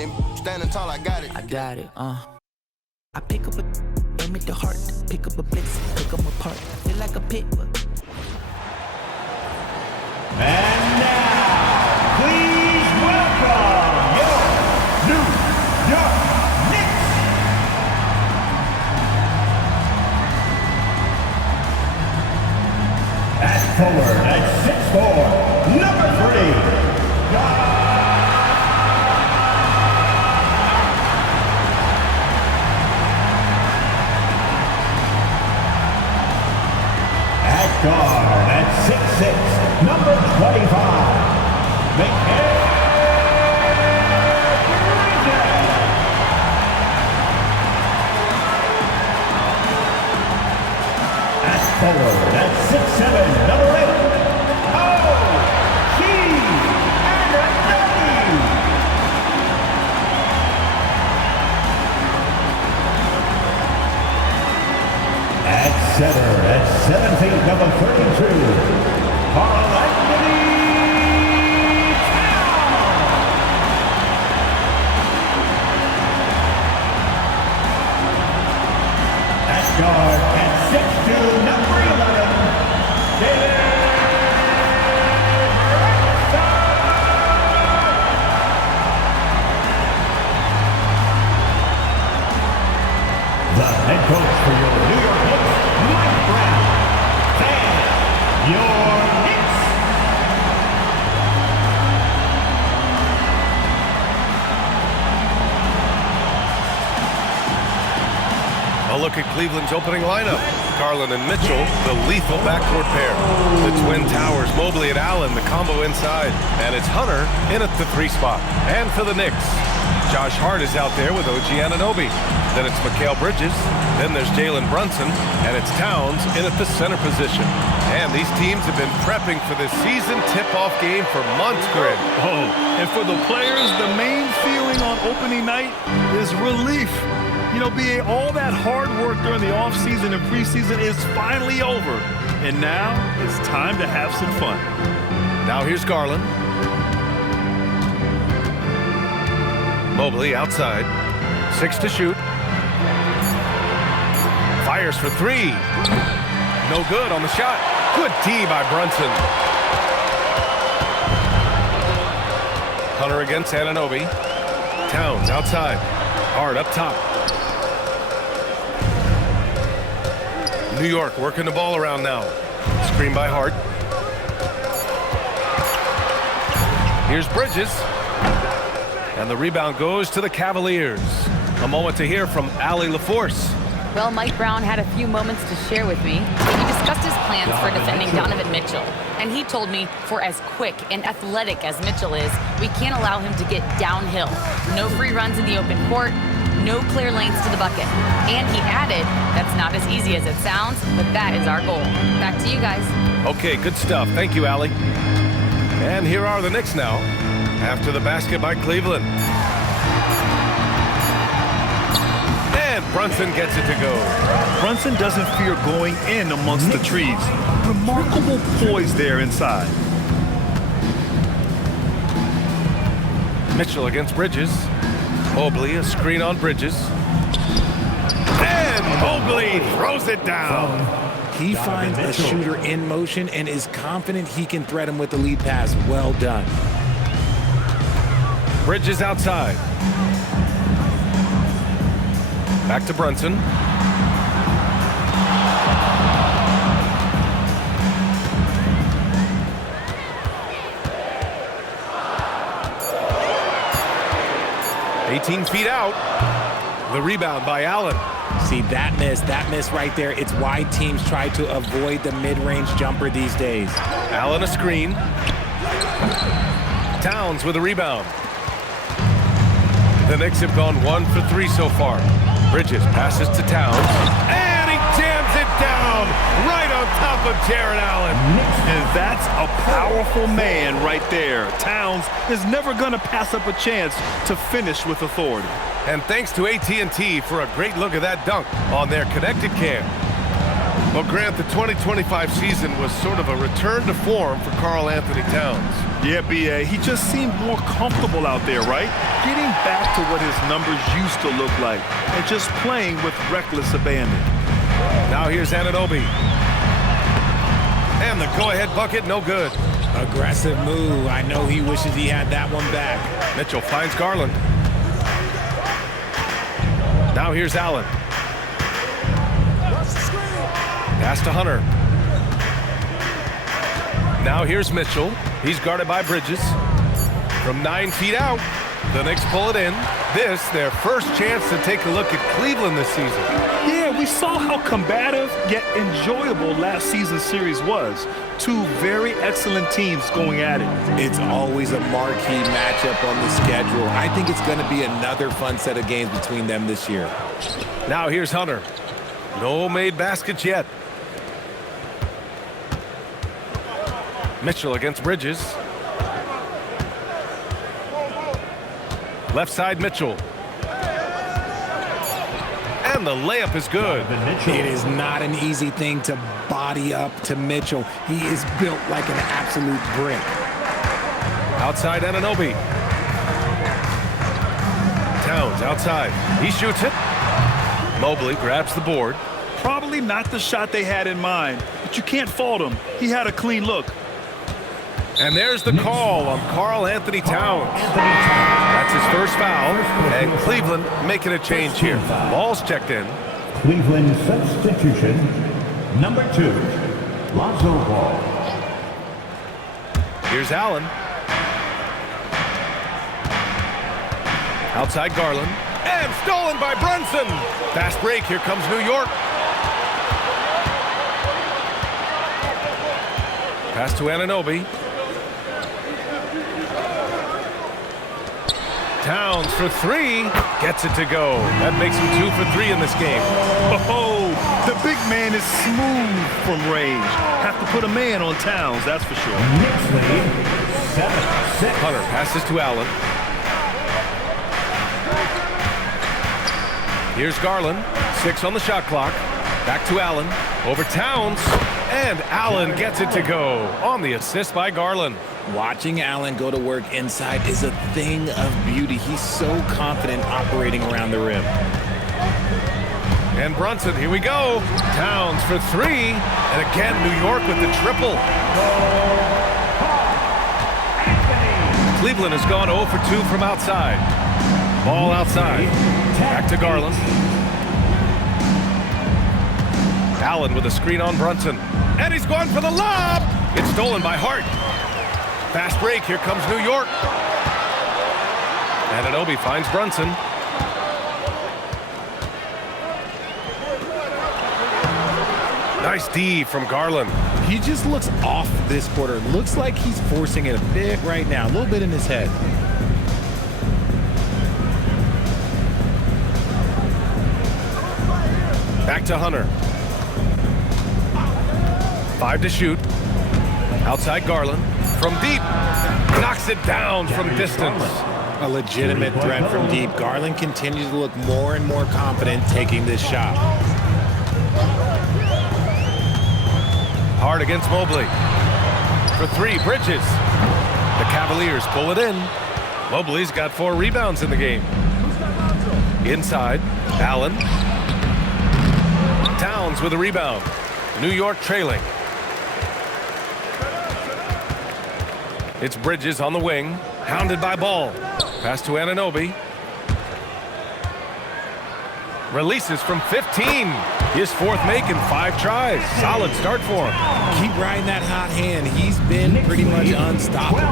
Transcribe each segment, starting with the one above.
and standing tall, I got it. I got it, I pick up a, aim at the heart, pick up a blitz, pick them apart. Feel like a pit. And now, please welcome your New York Knicks. At forward, at 6'4", number 3. At guard, at 6'6", number 25. At forward, at 6'7", number 8. At center, at 7 feet, number 32, at guard, at 6'2", number 11, the head coach for your New York Knicks, Mike Brown, and your Knicks. A look at Cleveland's opening lineup. Garland and Mitchell, the lethal backcourt pair. The Twin Towers, Mobley and Allen, the combo inside. And it's Hunter in at the 3 spot. And for the Knicks, Josh Hart is out there with OG Anunoby. Then it's Mikal Bridges. Then there's Jalen Brunson. And it's Towns in at the center position. And these teams have been prepping for this season tip-off game for months, Greg. Oh, and for the players, the main feeling on opening night is relief. You know, BA, all that hard work during the offseason and preseason is finally over. And now it's time to have some fun. Now here's Garland. Mobley outside. 6 to shoot. Fires for 3. No good on the shot. Good D by Brunson. Hunter against Anunoby. Towns outside. Hart up top. New York working the ball around now. Screen by Hart. Here's Bridges. And the rebound goes to the Cavaliers. A moment to hear from Allie LaForce. Well, Mike Brown had a few moments to share with me. He discussed his plans for defending Donovan Mitchell. And he told me for as quick and athletic as Mitchell is, we can't allow him to get downhill. No free runs in the open court. No clear lanes to the bucket. And he added, that's not as easy as it sounds, but that is our goal. Back to you guys. Okay, good stuff. Thank you, Allie. And here are the Knicks now, after the basket by Cleveland. And Brunson gets it to go. Brunson doesn't fear going in amongst the trees. Remarkable poise there inside. Mitchell against Bridges. Mobley, a screen on Bridges. And Mobley throws it down. He finds a shooter in motion and is confident he can thread him with the lead pass. Well done. Bridges outside. Back to Brunson. "18 feet out." The rebound by Allen. See, that miss right there. It's why teams try to avoid the mid-range jumper these days. Allen a screen. Towns with a rebound. The Knicks have gone 1 for 3 so far. Bridges passes to Towns. And he jams it down right on top of Jared Allen. And that's a powerful man right there. Towns is never going to pass up a chance to finish with authority. And thanks to AT&T for a great look at that dunk on their connected cam. Well, Grant, the 2025 season was sort of a return to form for Karl Anthony Towns. Yeah, B.A., he just seemed more comfortable out there, right? Getting back to what his numbers used to look like and just playing with reckless abandon. Now here's Anunoby. And the go-ahead bucket, no good. Aggressive move. I know he wishes he had that one back. Mitchell finds Garland. Now here's Allen. Pass to Hunter. Now here's Mitchell. He's guarded by Bridges. From 9 feet out, the Knicks pull it in. This, their first chance to take a look at Cleveland this season. Yeah, we saw how combative yet enjoyable last season's series was. Two very excellent teams going at it. It's always a marquee matchup on the schedule. I think it's going to be another fun set of games between them this year. Now here's Hunter. No made baskets yet. Mitchell against Bridges. Left side Mitchell. And the layup is good. It is not an easy thing to body up to Mitchell. He is built like an absolute brick. Outside Anunoby. Towns outside. He shoots it. Mobley grabs the board. Probably not the shot they had in mind, but you can't fault him. He had a clean look. And there's the call on Karl Anthony Towns. That's his first foul, and Cleveland making a change here. Ball's checked in. Cleveland substitution, number 2, Lonzo Ball. Here's Allen. Outside Garland. And stolen by Brunson. Fast break. Here comes New York. Pass to Anunoby. Towns for 3. Gets it to go. That makes him 2 for 3 in this game. Oh, the big man is smooth from range. Have to put a man on Towns, that's for sure. Knicks lead, 7-6. Hunter passes to Allen. Here's Garland. 6 on the shot clock. Back to Allen. Over Towns. And Allen gets it to go on the assist by Garland. Watching Allen go to work inside is a thing of beauty. He's so confident operating around the rim. And Brunson, here we go. Towns for 3. And again, New York with the triple. Cleveland has gone 0 for 2 from outside. Ball outside. Back to Garland. Allen with a screen on Brunson. And he's going for the lob. It's stolen by Hart. Fast break. Here comes New York. Anunoby finds Brunson. Nice D from Garland. He just looks off this quarter. Looks like he's forcing it a bit right now. A little bit in his head. Back to Hunter. 5 to shoot. Outside Garland. From deep. Knocks it down from distance. A legitimate threat from deep. Garland continues to look more and more confident taking this shot. Hard against Mobley. For 3, Bridges. The Cavaliers pull it in. Mobley's got 4 rebounds in the game. Inside, Allen. Towns with a rebound. New York trailing. It's Bridges on the wing, hounded by Ball. Pass to Anunoby. Releases from 15. His 4th make in 5 tries. Solid start for him. Keep riding that hot hand. He's been pretty much unstoppable.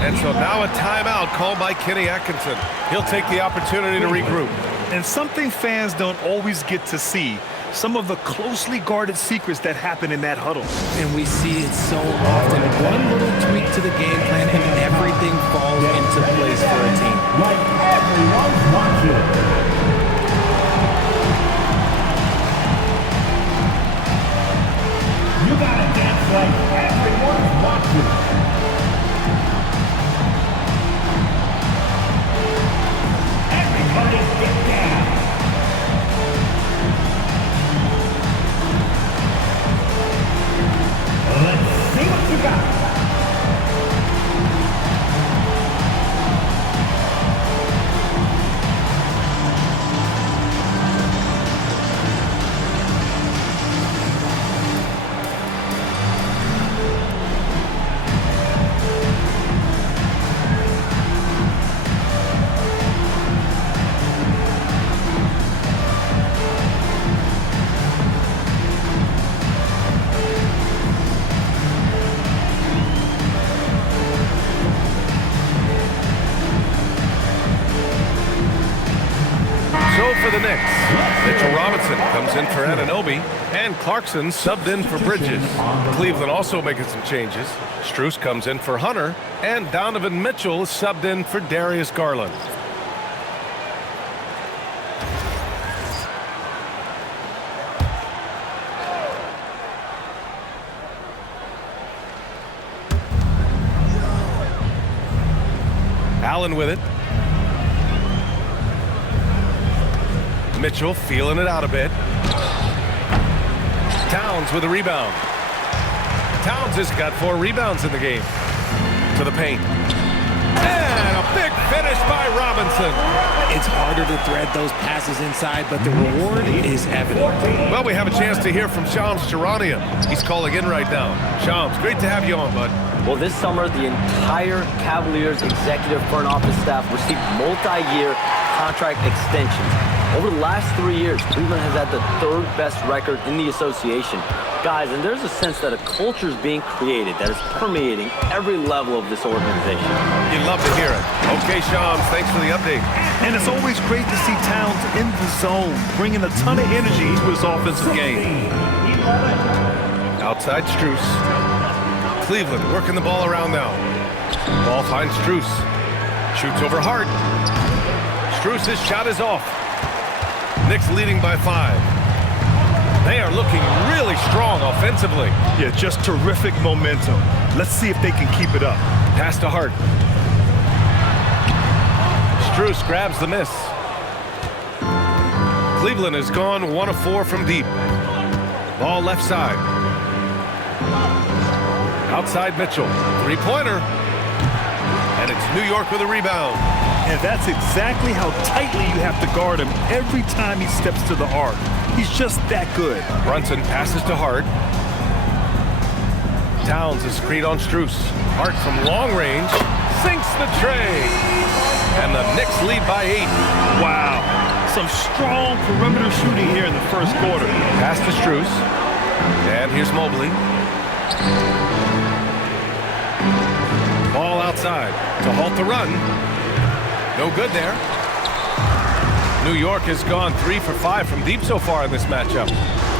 And so now a timeout called by Kenny Atkinson. He'll take the opportunity to regroup. And something fans don't always get to see. Some of the closely guarded secrets that happen in that huddle. And we see it so often. One little tweak to the game plan and everything falls into place for a team. Like everyone's watching. You gotta dance like everyone's watching. Everybody get down. for the Knicks. Mitchell Robinson comes in for Anunoby, and Clarkson subbed in for Bridges. Cleveland also making some changes. Strus comes in for Hunter, and Donovan Mitchell subbed in for Darius Garland. Allen with it. Mitchell feeling it out a bit. Towns with a rebound. Towns has got 4 rebounds in the game. To the paint. And a big finish by Robinson. It's harder to thread those passes inside, but the reward is evident. Well, we have a chance to hear from Shams Charania. He's calling in right now. Shams, great to have you on, bud. Well, this summer, the entire Cavaliers executive front office staff received multi-year contract extensions. Over the last 3 years, Cleveland has had the 3rd best record in the association. Guys, and there's a sense that a culture is being created that is permeating every level of this organization. You'd love to hear it. Okay, Shams, thanks for the update. And it's always great to see Towns in the zone, bringing a ton of energy to his offensive game. Outside Strus. Cleveland working the ball around now. Ball finds Strus. Shoots over Hart. Strus' shot is off. Knicks leading by 5. They are looking really strong offensively. Yeah, just terrific momentum. Let's see if they can keep it up. Pass to Hart. Strus grabs the miss. Cleveland has gone 1 of 4 from deep. Ball left side. Outside Mitchell. 3-pointer. And it's New York with a rebound. And that's exactly how tightly you have to guard him every time he steps to the arc. He's just that good. Brunson passes to Hart. Towns is screen on Strus. Hart from long range sinks the tray. And the Knicks lead by 8. Wow. Some strong perimeter shooting here in the first quarter. Pass to Strus. And here's Mobley. Ball outside to halt the run. No good there. New York has gone 3 for 5 from deep so far in this matchup.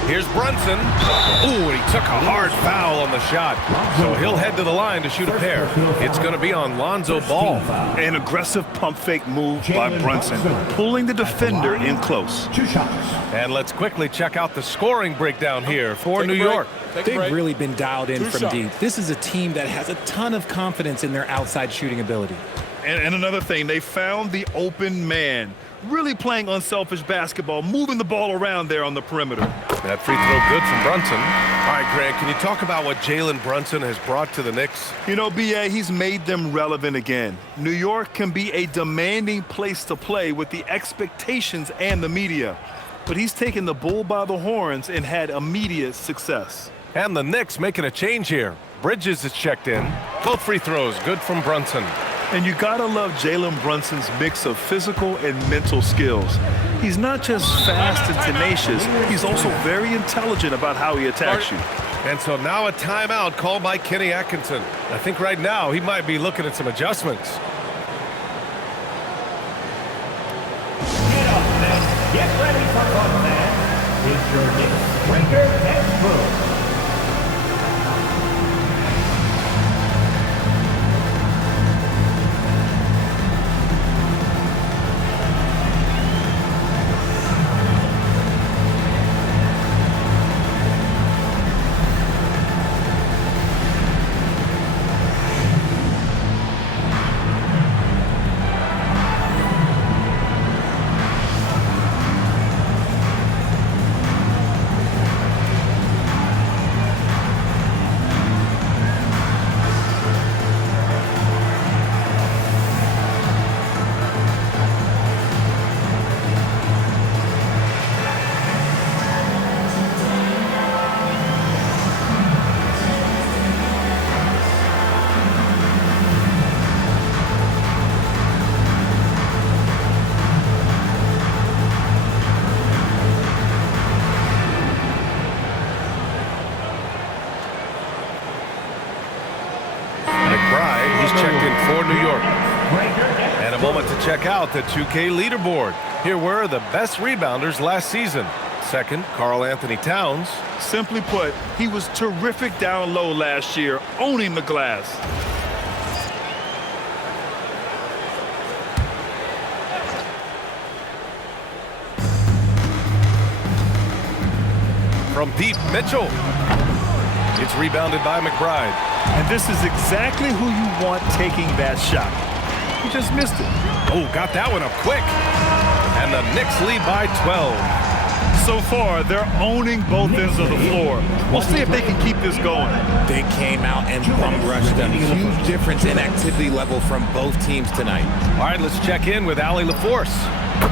Here's Brunson. Ooh, and he took a hard foul on the shot. So he'll head to the line to shoot a pair. It's going to be on Lonzo Ball. An aggressive pump fake move by Brunson, pulling the defender in close. 2 shots. And let's quickly check out the scoring breakdown here for New York. They've really been dialed in from deep. This is a team that has a ton of confidence in their outside shooting ability. And another thing, they found the open man. Really playing unselfish basketball, moving the ball around there on the perimeter. That free throw good from Brunson. All right, Grant, can you talk about what Jalen Brunson has brought to the Knicks? You know, B.A., he's made them relevant again. New York can be a demanding place to play with the expectations and the media. But he's taken the bull by the horns and had immediate success. And the Knicks making a change here. Bridges is checked in. Both free throws good from Brunson. And you gotta love Jalen Brunson's mix of physical and mental skills. He's not just fast and tenacious, he's also very intelligent about how he attacks you. And so now a timeout called by Kenny Atkinson. I think right now he might be looking at some adjustments. Get up, men. Get ready for fun, man. It's your Knicks Breaker and Brew. He's checked in for New York. And a moment to check out the 2K leaderboard. Here were the best rebounders last season. Second, Karl Anthony Towns. Simply put, he was terrific down low last year, owning the glass. From deep, Mitchell. It's rebounded by McBride. And this is exactly who you want taking that shot. He just missed it. Oh, got that one up quick. And the Knicks lead by 12. So far, they're owning both ends of the floor. We'll see if they can keep this going. They came out and bum rushed them. Huge difference in activity level from both teams tonight. All right, let's check in with Allie LaForce.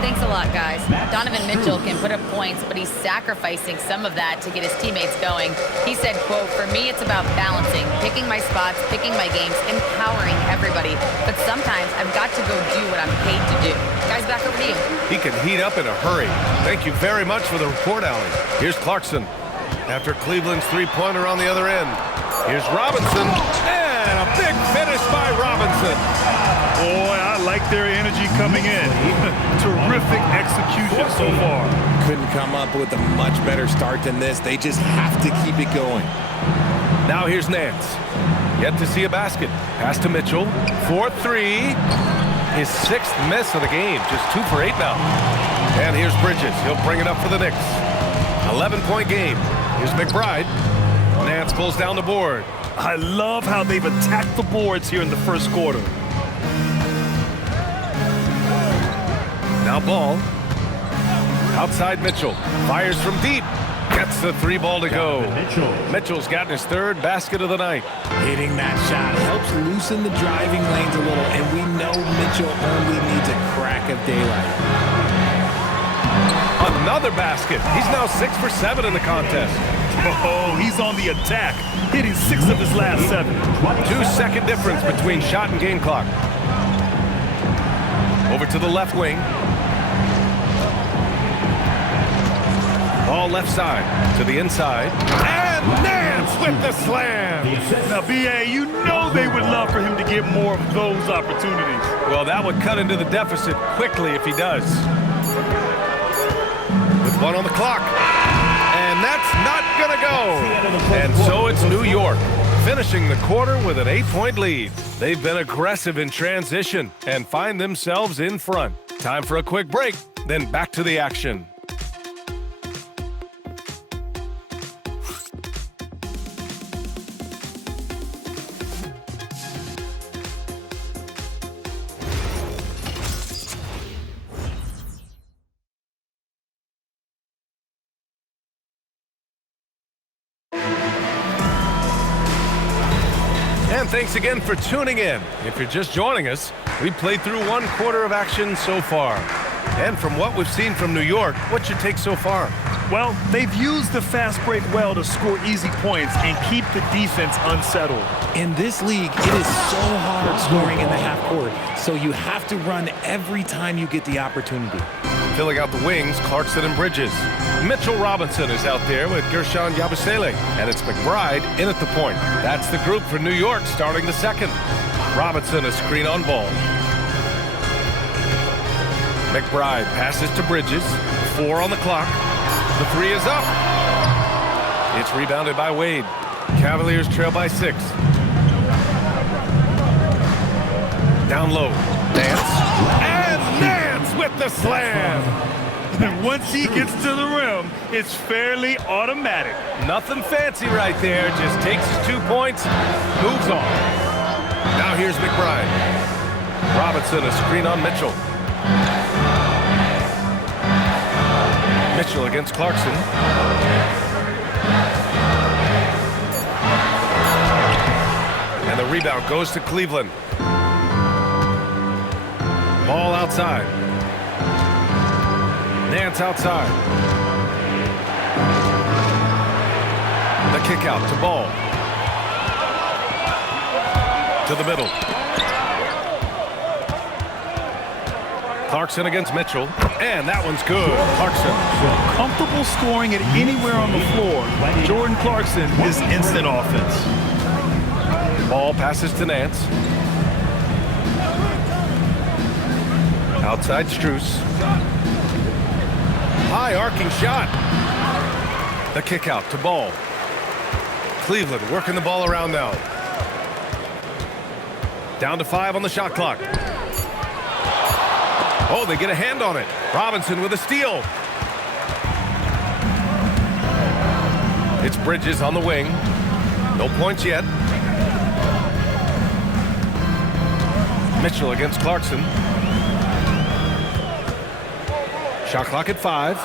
Thanks a lot, guys. Donovan Mitchell can put up points, but he's sacrificing some of that to get his teammates going. He said, quote, "For me, it's about balancing, picking my spots, picking my games, empowering everybody. But sometimes I've got to go do what I'm paid to do." Guys, back over to you. He can heat up in a hurry. Thank you very much for the report, Allie. Here's Clarkson. After Cleveland's three-pointer on the other end. Here's Robinson. And a big finish by Robinson. Boy, I like their energy coming in. Terrific execution so far. Couldn't come up with a much better start than this. They just have to keep it going. Now here's Nance. Yet to see a basket. Pass to Mitchell. 4-3. His sixth miss of the game. Just 2 for 8 now. And here's Bridges. He'll bring it up for the Knicks. 11-point game. Here's McBride. Nance pulls down the board. I love how they've attacked the boards here in the first quarter. Now Ball. Outside Mitchell. Fires from deep. Gets the 3-ball to go. Mitchell's gotten his 3rd basket of the night. Hitting that shot helps loosen the driving lanes a little, and we know Mitchell only needs a crack of daylight. Another basket. He's now 6 for 7 in the contest. Oh, he's on the attack, hitting 6 of his last 7. 2-second difference between shot and game clock. Over to the left wing. Ball left side to the inside. And Nance with the slam. Now, B.A., you know they would love for him to get more of those opportunities. Well, that would cut into the deficit quickly if he does. With 1 on the clock. And that's not going to go. And so it's New York, finishing the quarter with an 8-point lead. They've been aggressive in transition and find themselves in front. Time for a quick break, then back to the action. And thanks again for tuning in. If you're just joining us, we played through 1 quarter of action so far. And from what we've seen from New York, what's your take so far? Well, they've used the fast break well to score easy points and keep the defense unsettled. In this league, it is so hard scoring in the half court, so you have to run every time you get the opportunity. Filling out the wings, Clarkson and Bridges. Mitchell Robinson is out there with Gershon Yabusele, and it's McBride in at the point. That's the group for New York starting the second. Robinson a screen on Ball. McBride passes to Bridges. 4 on the clock. The 3 is up. It's rebounded by Wade. Cavaliers trail by 6. Down low. Nance. And Nance with the slam. And once he gets to the rim, it's fairly automatic. Nothing fancy right there. Just takes his 2 points, moves on. Now here's McBride. Robinson a screen on Mitchell. Mitchell against Clarkson. And the rebound goes to Cleveland. Ball outside. Nance outside. The kick out to Ball. To the middle. Clarkson against Mitchell. And that one's good. Clarkson. Comfortable scoring it anywhere on the floor. Jordan Clarkson is instant offense. Ball passes to Nance. Outside Strus. High arcing shot. The kick out to Ball. Cleveland working the ball around now. Down to 5 on the shot clock. Oh, they get a hand on it. Robinson with a steal. It's Bridges on the wing. No points yet. Mitchell against Clarkson. Shot clock at 5.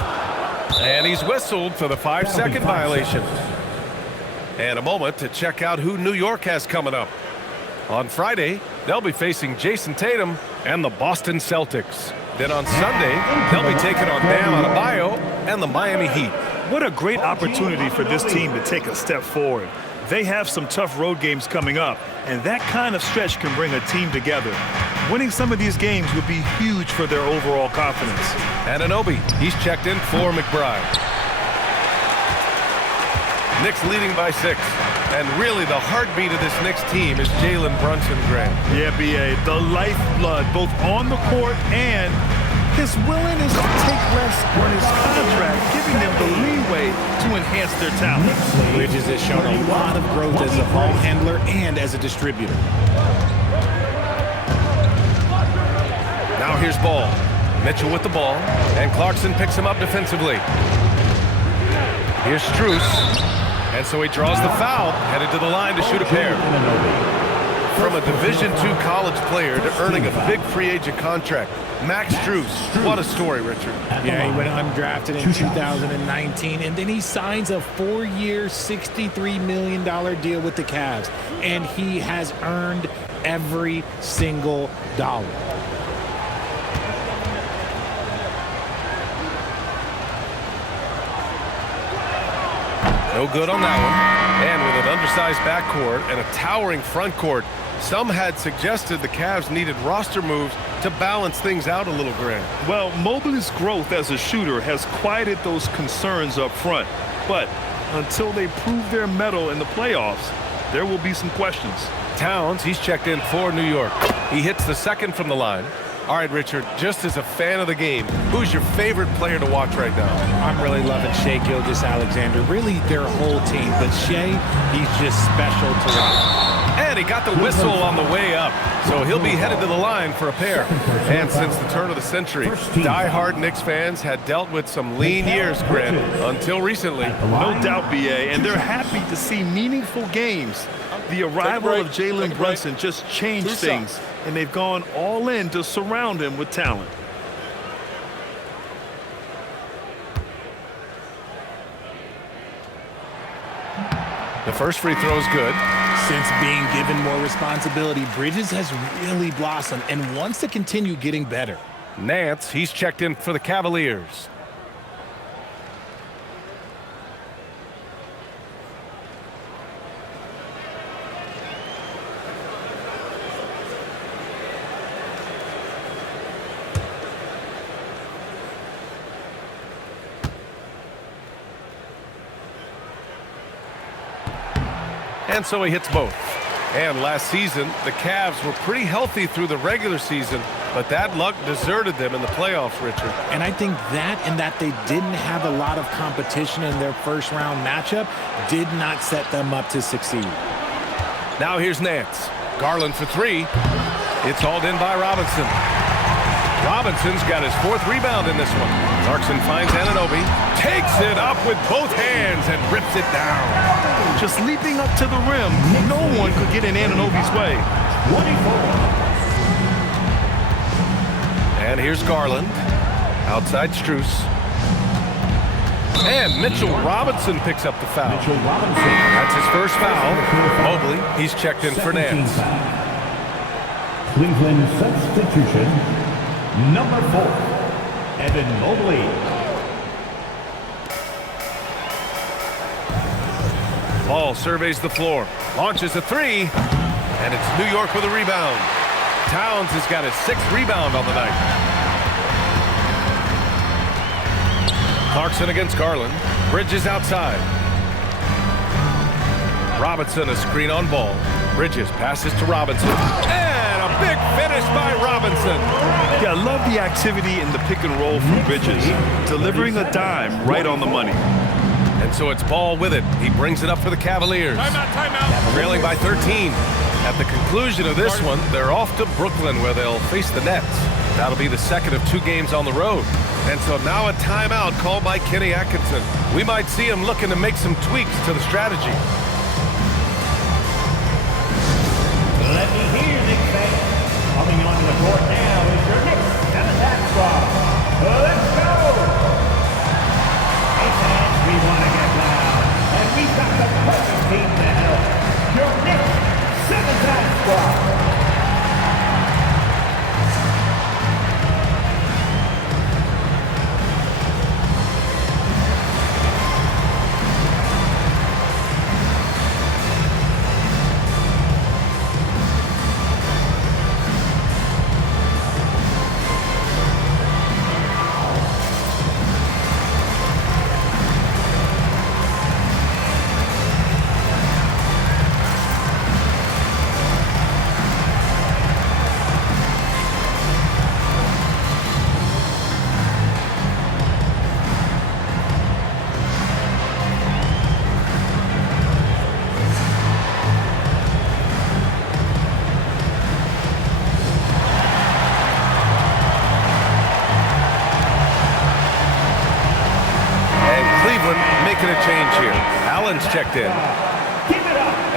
And he's whistled for the 5-second violation. And a moment to check out who New York has coming up. On Friday, they'll be facing Jason Tatum and the Boston Celtics. Then on Sunday, they'll be taking on Bam Adebayo and the Miami Heat. What a great opportunity for this team to take a step forward. They have some tough road games coming up, and that kind of stretch can bring a team together. Winning some of these games would be huge for their overall confidence. Anunoby, he's checked in for McBride. Knicks leading by 6. And really the heartbeat of this Knicks team is Jalen Brunson, Grant. Yeah, B.A., the lifeblood, both on the court and his willingness to take less on his contract, giving them the leeway to enhance their talent. Bridges has shown a lot of growth as a ball handler and as a distributor. Now here's Ball. Mitchell with the ball, and Clarkson picks him up defensively. Here's Strus, and so he draws the foul, headed to the line to shoot a pair. From a Division II college player to earning a big free agent contract, Max Strus. What a story, Richard. Yeah, he went undrafted in 2019, and then he signs a 4-year, $63 million deal with the Cavs, and he has earned every single dollar. No good on that one. And with an undersized backcourt and a towering front court, some had suggested the Cavs needed roster moves to balance things out a little, Grant. Well, Mobley's growth as a shooter has quieted those concerns up front. But until they prove their mettle in the playoffs, there will be some questions. Towns, he's checked in for New York. He hits the second from the line. All right, Richard, just as a fan of the game, who's your favorite player to watch right now? I'm really loving Shai Gilgeous-Alexander, really their whole team, but Shai, he's just special to watch. And he got the whistle on the way up, so he'll be headed to the line for a pair. And since the turn of the century, die-hard Knicks fans had dealt with some lean years, Grant, until recently. No doubt, B.A., and they're happy to see meaningful games. The arrival of Jalen Brunson just changed things, and they've gone all in to surround him with talent. The first free throw is good. Since being given more responsibility, Bridges has really blossomed and wants to continue getting better. Nance, he's checked in for the Cavaliers. And so he hits both. And last season, the Cavs were pretty healthy through the regular season, but that luck deserted them in the playoffs, Richard. And I think that and that they didn't have a lot of competition in their first-round matchup did not set them up to succeed. Now here's Nance. Garland for 3. It's hauled in by Robinson. Robinson's got his 4th rebound in this one. Clarkson finds Anunoby, takes it up with both hands and rips it down. Just leaping up to the rim, no one could get in Anunoby's way. 24. And here's Garland. Outside Strus. And Mitchell Robinson picks up the foul. Mitchell Robinson. That's his first foul. Mobley, he's checked in for Nance. Cleveland substitution, number 4, Evan Mobley. Ball surveys the floor, launches a 3, and it's New York with a rebound. Towns has got his 6th rebound on the night. Clarkson against Garland. Bridges outside. Robinson a screen on Ball. Bridges passes to Robinson. And a big finish by Robinson. Yeah, I love the activity in the pick and roll from Bridges, delivering a dime right on the money. And so it's Ball with it. He brings it up for the Cavaliers. Timeout. Trailing by 13. At the conclusion of this one, they're off to Brooklyn where they'll face the Nets. That'll be the second of 2 games on the road. And so now a timeout called by Kenny Atkinson. We might see him looking to make some tweaks to the strategy. Let me hear Knicks fans. Coming onto the court now is your Knicks and attack squad. Let's go! Hey fans, we want to get loud, and we've got the perfect team to help. Your Knicks and attack squad. Making a change here. Allen's checked in.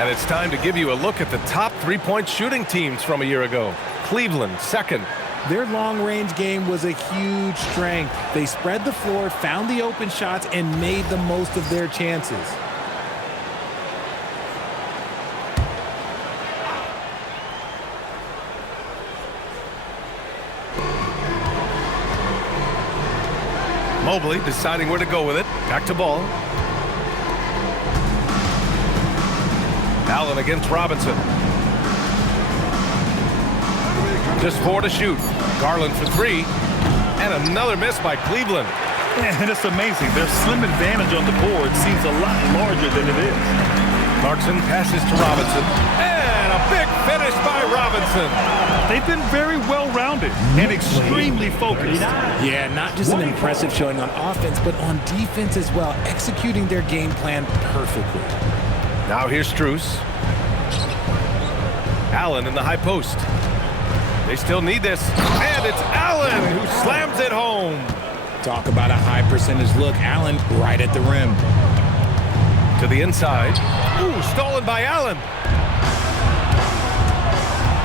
And it's time to give you a look at the top 3-point shooting teams from a year ago. Cleveland, second. Their long-range game was a huge strength. They spread the floor, found the open shots, and made the most of their chances. Mobley deciding where to go with it. Back to Ball. Allen against Robinson. Just 4 to shoot. Garland for 3. And another miss by Cleveland. And it's amazing. Their slim advantage on the board seems a lot larger than it is. Clarkson passes to Robinson. And a big finish by Robinson. They've been very well-rounded and extremely focused. Yeah, not just an impressive showing on offense, but on defense as well, executing their game plan perfectly. Now here's Strus. Allen in the high post. They still need this. And it's Allen who slams it home. Talk about a high percentage look. Allen right at the rim. To the inside. Ooh, stolen by Allen.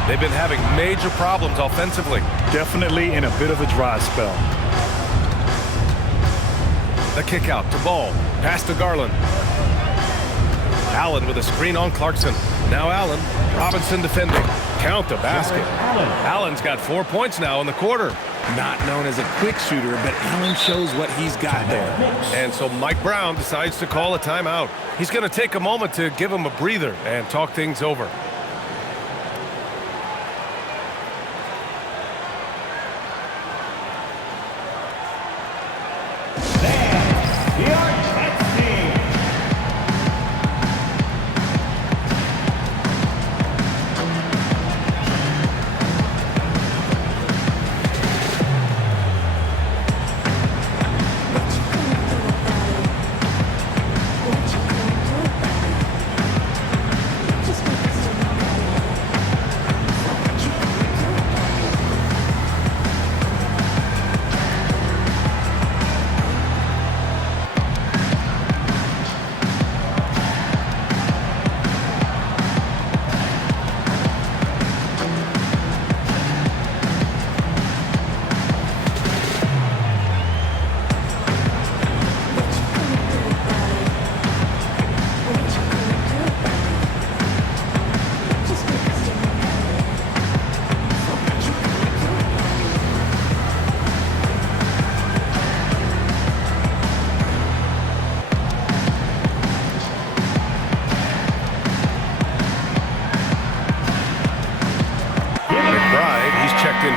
They've been having major problems offensively. Definitely in a bit of a dry spell. The kick out to Ball. Pass to Garland. Allen with a screen on Clarkson. Now Allen. Robinson defending. Count the basket. Allen's got 4 points now in the quarter. Not known as a quick shooter, but Allen shows what he's got there. And so Mike Brown decides to call a timeout. He's going to take a moment to give him a breather and talk things over.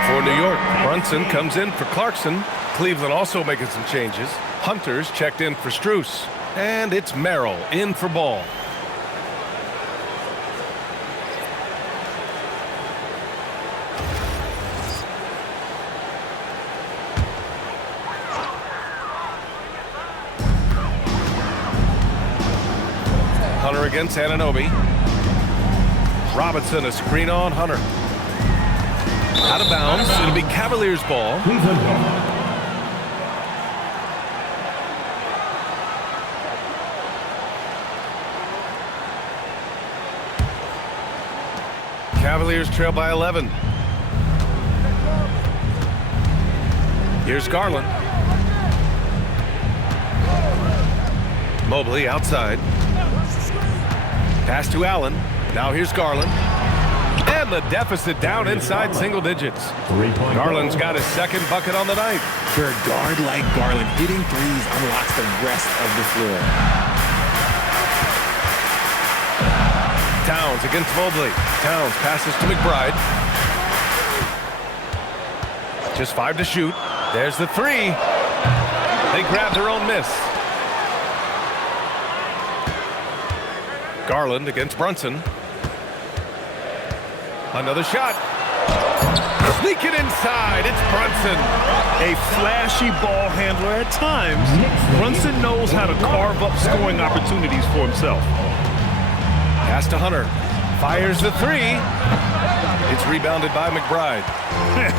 For New York, Brunson comes in for Clarkson. Cleveland also making some changes. Hunter's checked in for Strus. And it's Merrill in for Ball. Hunter against Anunoby. Robinson, a screen on Hunter. Out of bounds. It'll be Cavaliers ball. Cleveland ball. Cavaliers trail by 11. Here's Garland. Mobley outside. Pass to Allen. Now here's Garland. And the deficit down inside single digits. 3-point. Garland's got his second bucket on the night. For a guard like Garland, hitting threes unlocks the rest of the floor. Towns against Mobley. Towns passes to McBride. Just 5 to shoot. There's the 3. They grab their own miss. Garland against Brunson. Another shot. Sneak it inside. It's Brunson. A flashy ball handler at times. Brunson knows how to carve up scoring opportunities for himself. Pass to Hunter. Fires the 3. It's rebounded by McBride.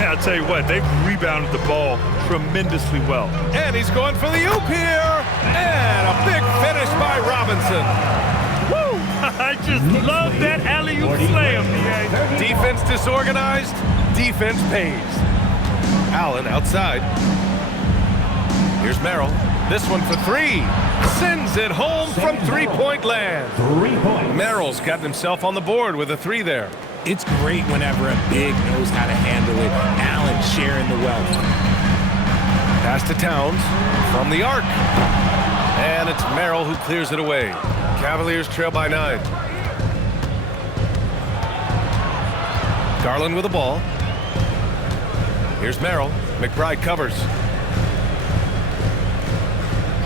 I'll tell you what, they've rebounded the ball tremendously well. And he's going for the oop here. And a big finish by Robinson. Woo! I just love that alley-oop slam. Defense disorganized. Defense pays. Allen outside. Here's Merrill. This one for 3. Sends it home from three-point land. 3 points. Merrill's gotten himself on the board with a 3 there. It's great whenever a big knows how to handle it. Allen sharing the wealth. Pass to Towns from the arc. And it's Merrill who clears it away. Cavaliers trail by 9. Garland with the ball. Here's Merrill. McBride covers.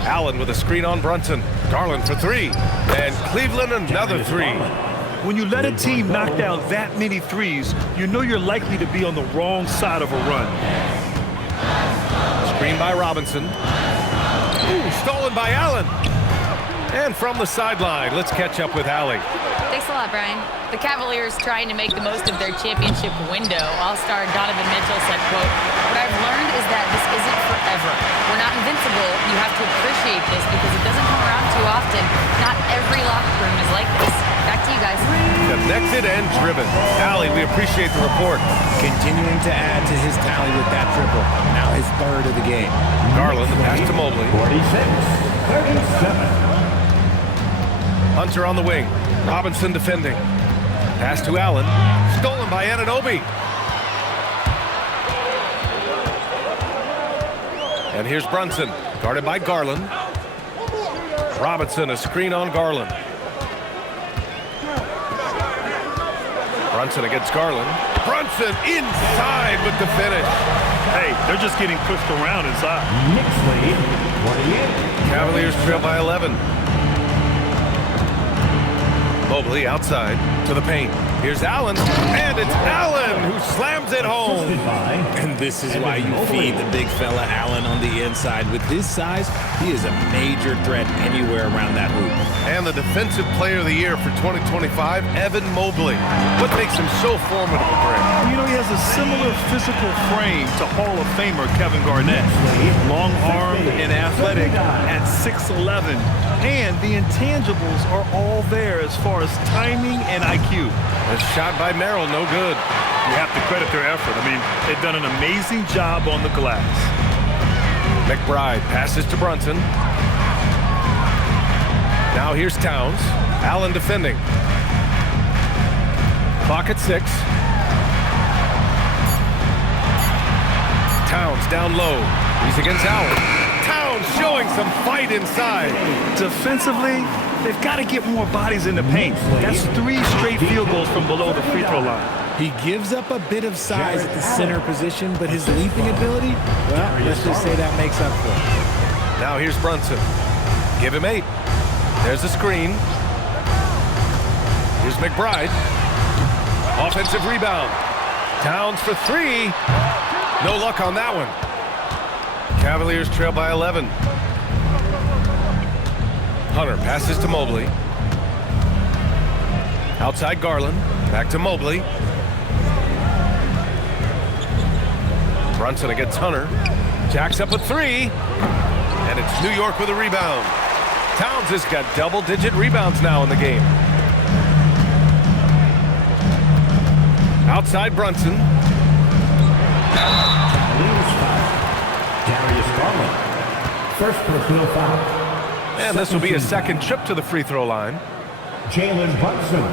Allen with a screen on Brunson. Garland for 3. And Cleveland another 3. When you let a team knock down that many threes, you know you're likely to be on the wrong side of a run. Screen by Robinson. Ooh, stolen by Allen. And from the sideline, let's catch up with Allie. Thanks a lot, Brian. The Cavaliers trying to make the most of their championship window. All-star Donovan Mitchell said, quote, "What I've learned is that this isn't forever. We're not invincible. You have to appreciate this because it doesn't come around too often. Not every locker room is like this." Back to you guys. Connected and driven. Allie, we appreciate the report. Continuing to add to his tally with that triple. Now his 3rd of the game. Garland, the pass to Mobley. 46-37. Hunter on the wing. Robinson defending. Pass to Allen. Stolen by Anunoby. And here's Brunson. Guarded by Garland. Robinson, a screen on Garland. Brunson against Garland. Brunson inside with the finish. Hey, they're just getting pushed around inside. Knicks lead 48. Cavaliers trail by 11. Mobley outside to the paint. Here's Allen, and it's Allen who slams it home. And this is why you feed the big fella Allen on the inside. With his size, he is a major threat anywhere around that hoop. And the Defensive Player of the Year for 2025, Evan Mobley. What makes him so formidable, Grant? You know, he has a similar physical frame to Hall of Famer Kevin Garnett. Long-armed and athletic at 6'11". And the intangibles are all there as far as timing and IQ. A shot by Merrill, no good. You have to credit their effort. I mean, they've done an amazing job on the glass. McBride passes to Brunson. Now here's Towns. Allen defending. Clock at 6. Towns down low. He's against Allen. Towns showing some fight inside. Defensively, they've got to get more bodies in the paint. That's 3 straight field goals from below the free throw line. He gives up a bit of size at the center position, but his leaping ability, well, let's just say that makes up for it. Now here's Brunson. Give him 8. There's a screen. Here's McBride. Offensive rebound. Towns for 3. No luck on that one. Cavaliers trail by 11. Hunter passes to Mobley. Outside Garland. Back to Mobley. Brunson against Hunter. Jacks up a three. And it's New York with a rebound. Towns has got double-digit rebounds now in the game. Outside Brunson. Cavaliers foul. Darius Garland. First personal foul. And this will be a second trip to the free throw line. Jalen Brunson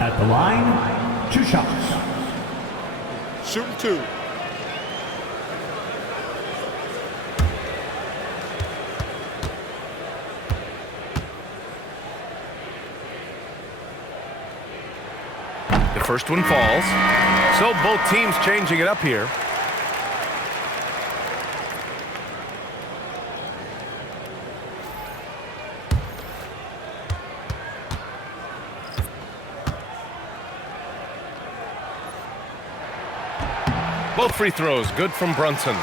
at the line. 2 shots. Shooting 2. The first one falls. So both teams changing it up here. Both free throws good from Brunson.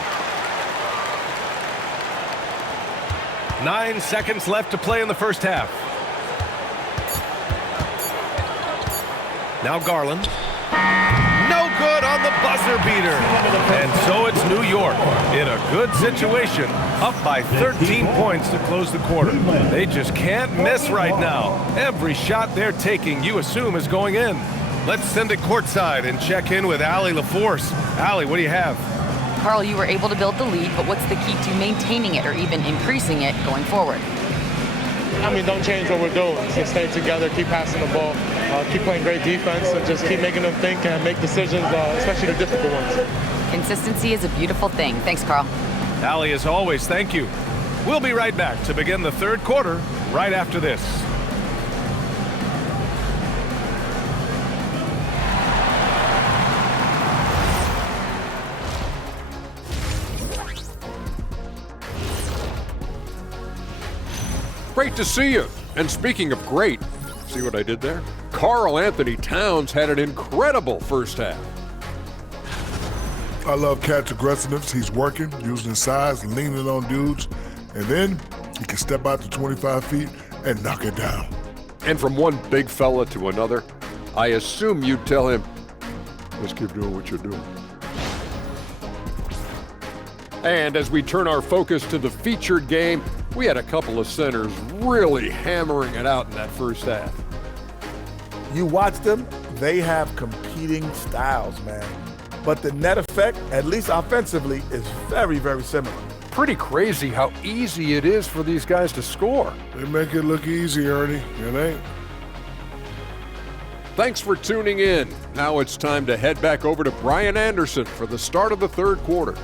9 seconds left to play in the first half. Now Garland. No good on the buzzer beater. And so it's New York in a good situation, up by 13 points to close the quarter. They just can't miss right now. Every shot they're taking, you assume, is going in. Let's send it courtside and check in with Allie LaForce. Allie, what do you have? Carl, you were able to build the lead, but what's the key to maintaining it or even increasing it going forward? I mean, don't change what we're doing. Just stay together, keep passing the ball, keep playing great defense, and just keep making them think and make decisions, especially the difficult ones. Consistency is a beautiful thing. Thanks, Carl. Allie, as always, thank you. We'll be right back to begin the third quarter right after this. Great to see you. And speaking of great, see what I did there? Karl Anthony Towns had an incredible first half. I love Cat's aggressiveness. He's working, using his size, leaning on dudes, and then he can step out to 25 feet and knock it down. And from one big fella to another, I assume you'd tell him, just keep doing what you're doing. And as we turn our focus to the featured game, we had a couple of centers really hammering it out in that first half. You watch them, they have competing styles, man. But the net effect, at least offensively, is very, very similar. Pretty crazy how easy it is for these guys to score. They make it look easy, Ernie. It ain't. Thanks for tuning in. Now it's time to head back over to Brian Anderson for the start of the third quarter.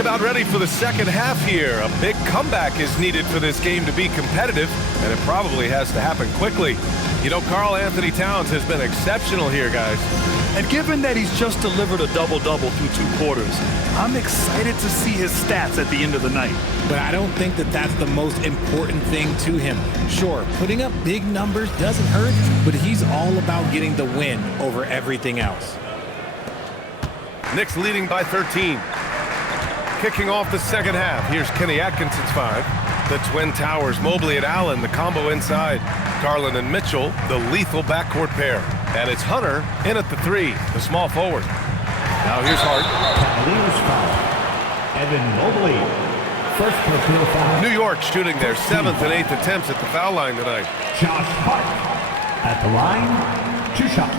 About ready for the second half here. A big comeback is needed for this game to be competitive, and it probably has to happen quickly. You know, Karl Anthony Towns has been exceptional here, guys. And given that he's just delivered a double-double through 2 quarters, I'm excited to see his stats at the end of the night. But I don't think that that's the most important thing to him. Sure, putting up big numbers doesn't hurt, but he's all about getting the win over everything else. Knicks leading by 13. Kicking off the second half, here's Kenny Atkinson's 5. The Twin Towers, Mobley and Allen, the combo inside. Garland and Mitchell, the lethal backcourt pair. And it's Hunter in at the 3, the small forward. Now here's Hart. Cavaliers foul. Evan Mobley. First personal foul. New York shooting their 7th and 8th attempts at the foul line tonight. Josh Hart at the line. 2 shots.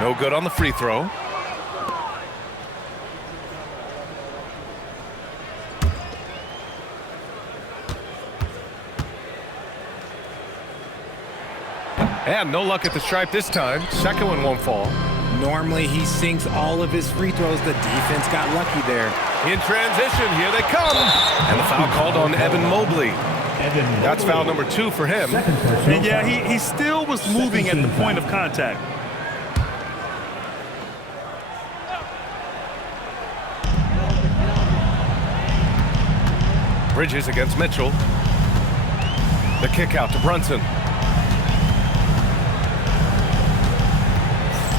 No good on the free throw. And no luck at the stripe this time. Second one won't fall. Normally he sinks all of his free throws. The defense got lucky there. In transition, here they come. And the foul called on Evan Mobley. That's foul number 2 for him. And yeah, he still was moving at the point of contact. Bridges against Mitchell. The kick out to Brunson.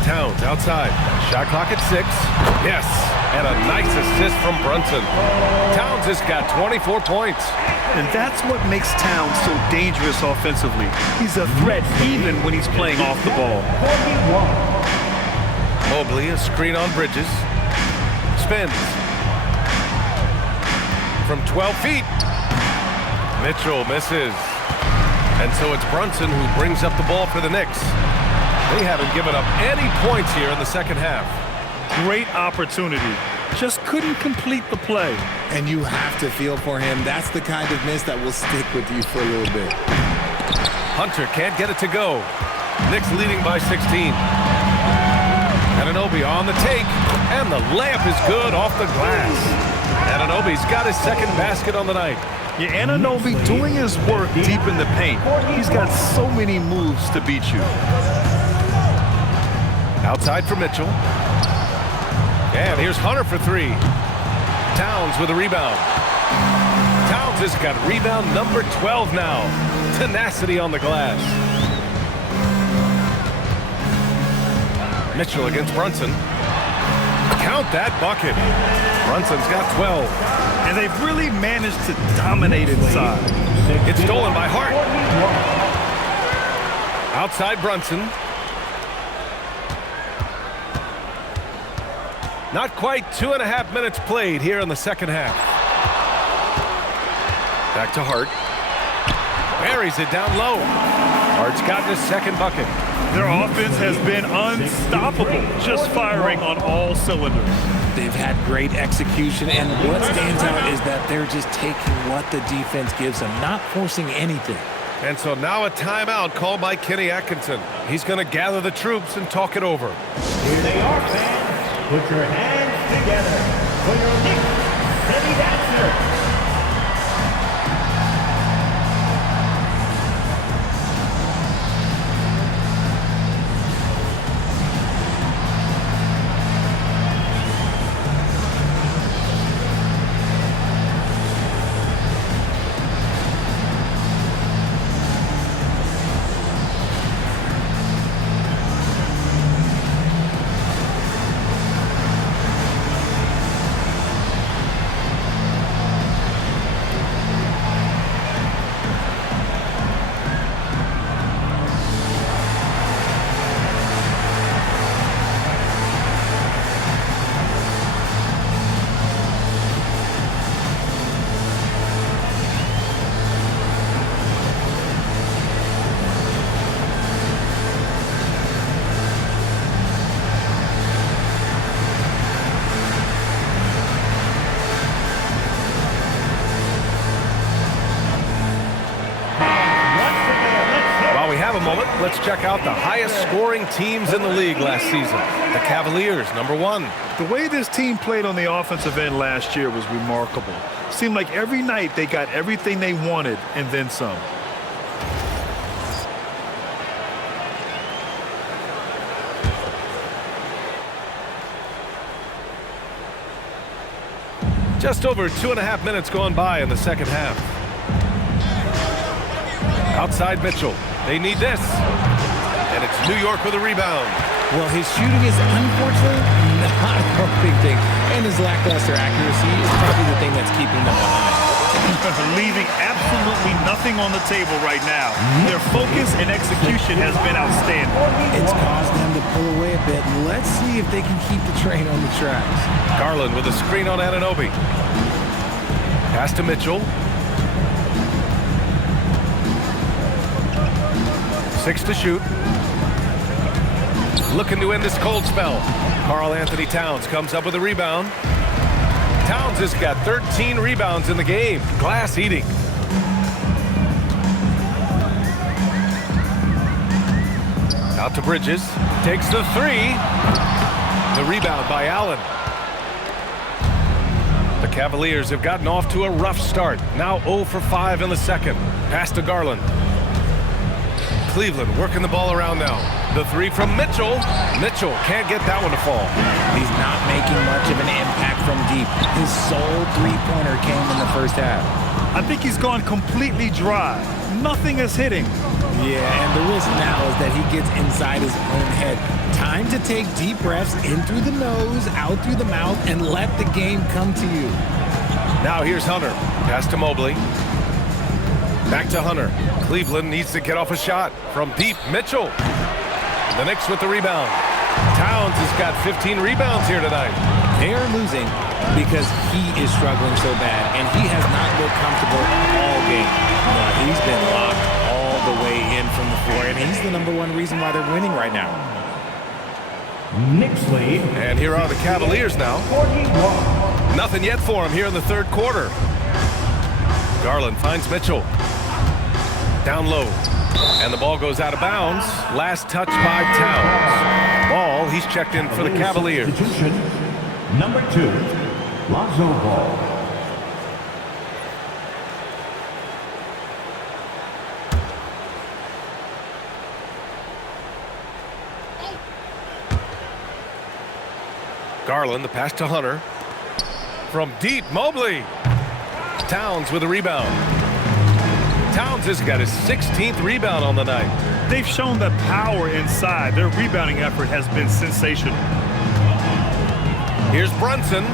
Towns outside. Shot clock at 6. Yes, and a nice assist from Brunson. Towns has got 24 points. And that's what makes Towns so dangerous offensively. He's a threat even when he's playing off the ball. Mobley, a screen on Bridges. Spins. From 12 feet. Mitchell misses. And so it's Brunson who brings up the ball for the Knicks. They haven't given up any points here in the second half. Great opportunity. Just couldn't complete the play. And you have to feel for him. That's the kind of miss that will stick with you for a little bit. Hunter can't get it to go. Knicks leading by 16. Anunoby on the take, and the layup is good off the glass. Anunoby's got his second basket on the night. Yeah, Anunoby doing his work deep in the paint. He's got so many moves to beat you. Outside for Mitchell. And here's Hunter for 3. Towns with a rebound. Towns has got rebound number 12 now. Tenacity on the glass. Mitchell against Brunson. Count that bucket. Brunson's got 12. And they've really managed to dominate inside. It's stolen by Hart. Outside Brunson. Not quite 2.5 minutes played here in the second half. Back to Hart. Buries it down low. Hart's gotten his second bucket. Their offense has been unstoppable, just firing on all cylinders. They've had great execution, and what stands out is that they're just taking what the defense gives them, not forcing anything. And so now a timeout called by Kenny Atkinson. He's going to gather the troops and talk it over. Here they are, fans. Put your hands together for your Knicks City Dancer. Let's check out the highest scoring teams in the league last season. The Cavaliers, number 1. The way this team played on the offensive end last year was remarkable. Seemed like every night they got everything they wanted and then some. Just over 2.5 minutes gone by in the second half. Outside Mitchell. They need this. And it's New York with a rebound. Well, his shooting is unfortunately not a big thing. And his lackluster accuracy is probably the thing that's keeping them behind. Leaving absolutely nothing on the table right now. Their focus and execution has been outstanding. It's caused them to pull away a bit. Let's see if they can keep the train on the tracks. Garland with a screen on Anunoby. Pass to Mitchell. 6 to shoot. Looking to end this cold spell. Karl Anthony Towns comes up with a rebound. Towns has got 13 rebounds in the game. Glass eating. Out to Bridges. Takes the 3. The rebound by Allen. The Cavaliers have gotten off to a rough start. Now 0 for 5 in the second. Pass to Garland. Cleveland working the ball around now. The three from Mitchell. Mitchell can't get that one to fall. He's not making much of an impact from deep. His sole three-pointer came in the first half. I think he's gone completely dry. Nothing is hitting. Yeah, and the risk now is that he gets inside his own head. Time to take deep breaths in through the nose, out through the mouth, and let the game come to you. Now here's Hunter. Pass to Mobley. Back to Hunter. Cleveland needs to get off a shot. From deep, Mitchell. The Knicks with the rebound. Towns has got 15 rebounds here tonight. They are losing because he is struggling so bad, and he has not looked comfortable all game. No, he's been locked all the way in from the floor, and he's the #1 reason why they're winning right now. Knicks lead. And here are the Cavaliers now. 41. Nothing yet for him here in the third quarter. Garland finds Mitchell. Down low. And the ball goes out of bounds. Last touch by Towns. Ball, he's checked in for the Cavaliers. Substitution, number 2, Lonzo Ball. Garland, the pass to Hunter. From deep, Mobley. Towns with a rebound. Towns has got his 16th rebound on the night. They've shown the power inside. Their rebounding effort has been sensational. Here's Brunson.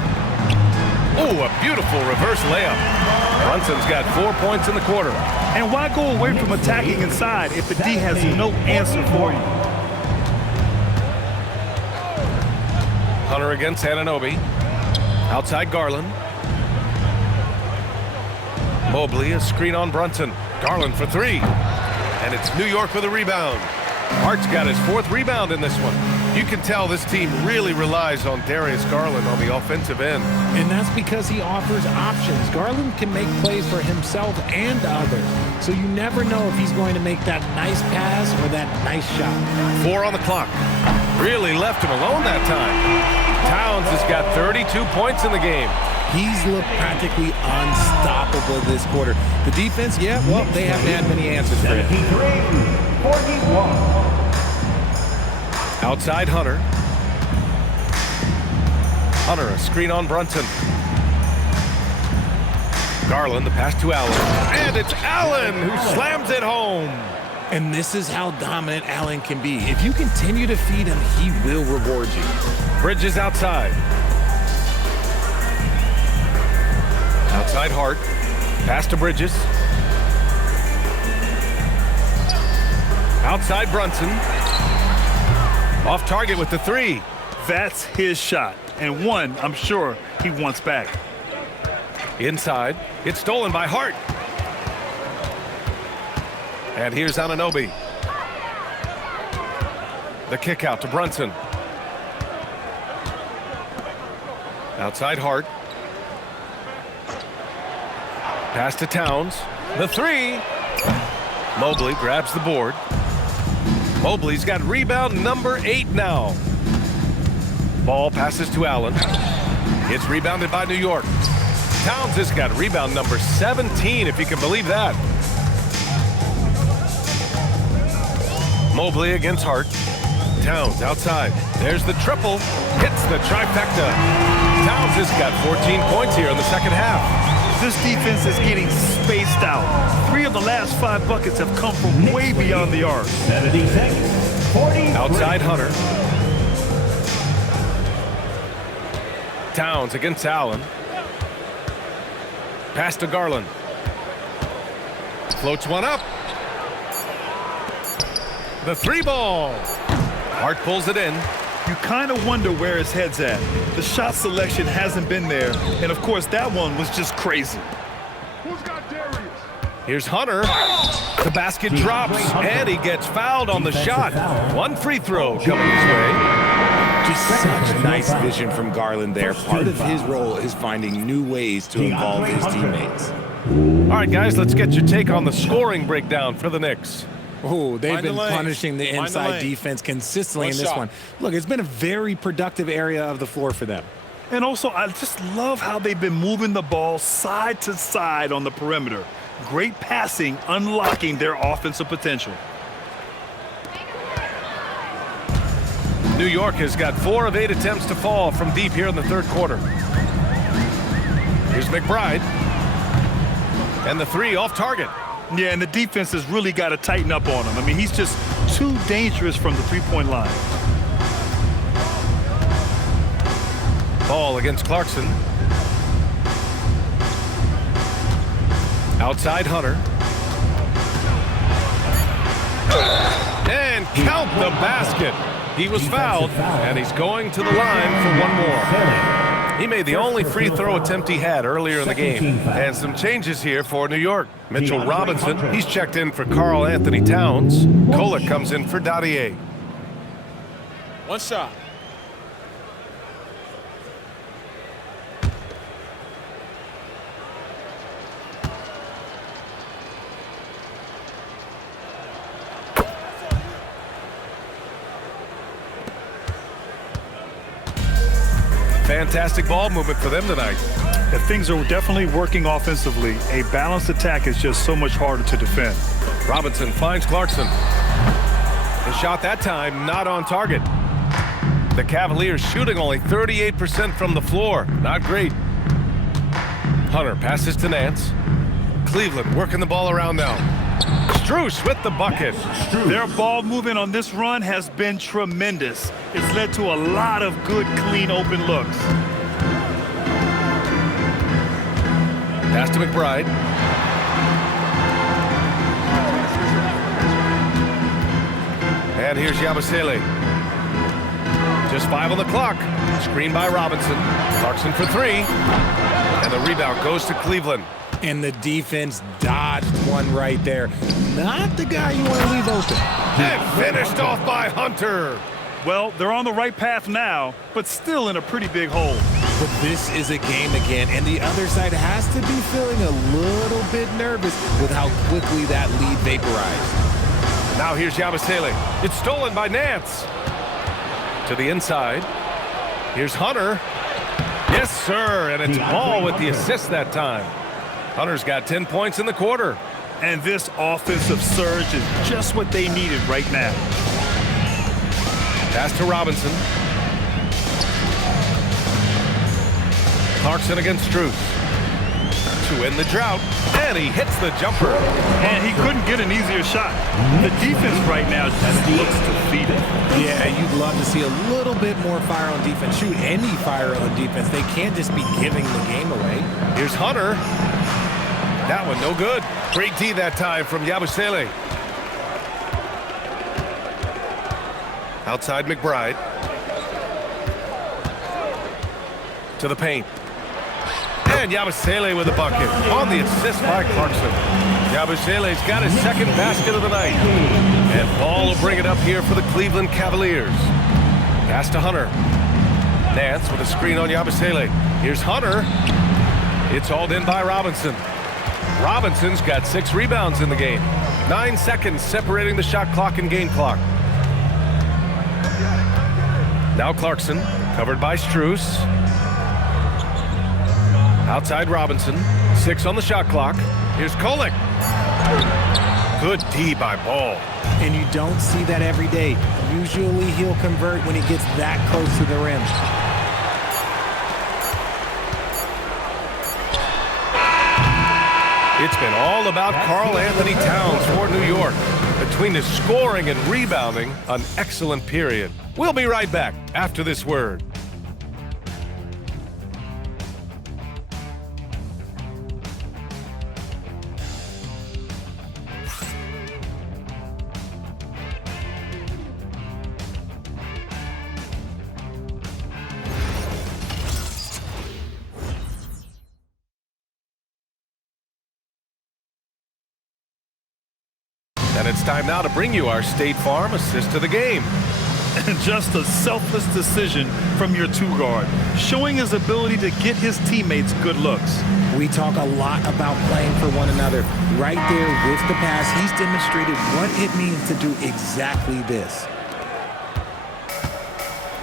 Oh, a beautiful reverse layup. Brunson's got 4 points in the quarter. And why go away from attacking inside if the D has no answer for you? Hunter against Anunoby. Outside Garland. Mobley, a screen on Brunson. Garland for three. And it's New York with a rebound. Hart's got his 4th rebound in this one. You can tell this team really relies on Darius Garland on the offensive end. And that's because he offers options. Garland can make plays for himself and others. So you never know if he's going to make that nice pass or that nice shot. 4 on the clock. Really left him alone that time. Towns has got 32 points in the game. He's looked practically unstoppable this quarter. The defense, yeah, well, they haven't had many answers for him. 41. Outside Hunter. Hunter, a screen on Brunson. Garland, the pass to Allen. And it's Allen who slams it home. And this is how dominant Allen can be. If you continue to feed him, he will reward you. Bridges outside. Outside Hart. Pass to Bridges. Outside Brunson. Off target with the three. That's his shot. And one, I'm sure, he wants back. Inside. It's stolen by Hart. And here's Anunoby. The kick out to Brunson. Outside Hart. Pass to Towns. The three. Mobley grabs the board. Mobley's got rebound number 8 now. Ball passes to Allen. It's rebounded by New York. Towns has got rebound number 17, if you can believe that. Mobley against Hart. Towns outside. There's the triple. Hits the trifecta. Towns has got 14 points here in the second half. This defense is getting spaced out. 3 of the last 5 buckets have come from way beyond the arc. 76-43. Outside Hunter. Towns against Allen. Pass to Garland. Floats one up. The 3 ball. Hart pulls it in. You kind of wonder where his head's at. The shot selection hasn't been there. And, of course, that one was just crazy. Who's got Darius? Here's Hunter. The basket drops, and he gets fouled on the shot. 1 free throw coming his way. Just such nice vision from Garland there. Part of his role is finding new ways to involve his teammates. All right, guys, let's get your take on the scoring breakdown for the Knicks. Oh, they've been punishing the inside defense consistently in this one. Look, it's been a very productive area of the floor for them. And also, I just love how they've been moving the ball side to side on the perimeter. Great passing, unlocking their offensive potential. New York has got 4 of 8 attempts to fall from deep here in the third quarter. Here's McBride. And the 3 off target. Yeah, and the defense has really got to tighten up on him. I mean, he's just too dangerous from the three-point line. Ball against Clarkson. Outside Hunter. And count the basket. He was fouled, and he's going to the line for one more. He made the only free throw attempt he had earlier in the game. And some changes here for New York. Mitchell Robinson, he's checked in for Karl Anthony Towns. Kolek comes in for Dadier. One shot. Fantastic ball movement for them tonight. And things are definitely working offensively. A balanced attack is just so much harder to defend. Robinson finds Clarkson. The shot that time not on target. The Cavaliers shooting only 38% from the floor. Not great. Hunter passes to Nance. Cleveland working the ball around now. Strus with the bucket. Their ball movement on this run has been tremendous. It's led to a lot of good, clean, open looks. Pass to McBride. And here's Yabusele. Just 5 on the clock. Screen by Robinson. Clarkson for 3. And the rebound goes to Cleveland. And the defense dodged one right there. Not the guy you want to leave open. And finished off by Hunter. Well, they're on the right path now, but still in a pretty big hole. But this is a game again, and the other side has to be feeling a little bit nervous with how quickly that lead vaporized. Now here's Yabusele. It's stolen by Nance. To the inside. Here's Hunter. Yes, sir, and it's Ball with the assist that time. Hunter's got 10 points in the quarter. And this offensive surge is just what they needed right now. Pass to Robinson. Clarkson against Strus. To end the drought, and he hits the jumper. And he couldn't get an easier shot. The defense right now just looks defeated. Yeah, you'd love to see a little bit more fire on defense. Shoot, any fire on defense. They can't just be giving the game away. Here's Hunter. That one no good. Great D that time from Yabusele. Outside McBride. To the paint. And Yabusele with a bucket. On the assist by Clarkson. Yabusele's got his second basket of the night. And Ball will bring it up here for the Cleveland Cavaliers. Pass to Hunter. Nance with a screen on Yabusele. Here's Hunter. It's hauled in by Robinson. Robinson's got 6 rebounds in the game. 9 seconds separating the shot clock and game clock. Now Clarkson, covered by Strus. Outside Robinson, 6 on the shot clock. Here's Kolek. Good D by Ball. And you don't see that every day. Usually he'll convert when he gets that close to the rim. It's been all about Karl Anthony Towns for New York. Between his scoring and rebounding, an excellent period. We'll be right back after this word. And it's time now to bring you our State Farm assist of the game. And just a selfless decision from your 2-guard, showing his ability to get his teammates good looks. We talk a lot about playing for one another. Right there with the pass, he's demonstrated what it means to do exactly this.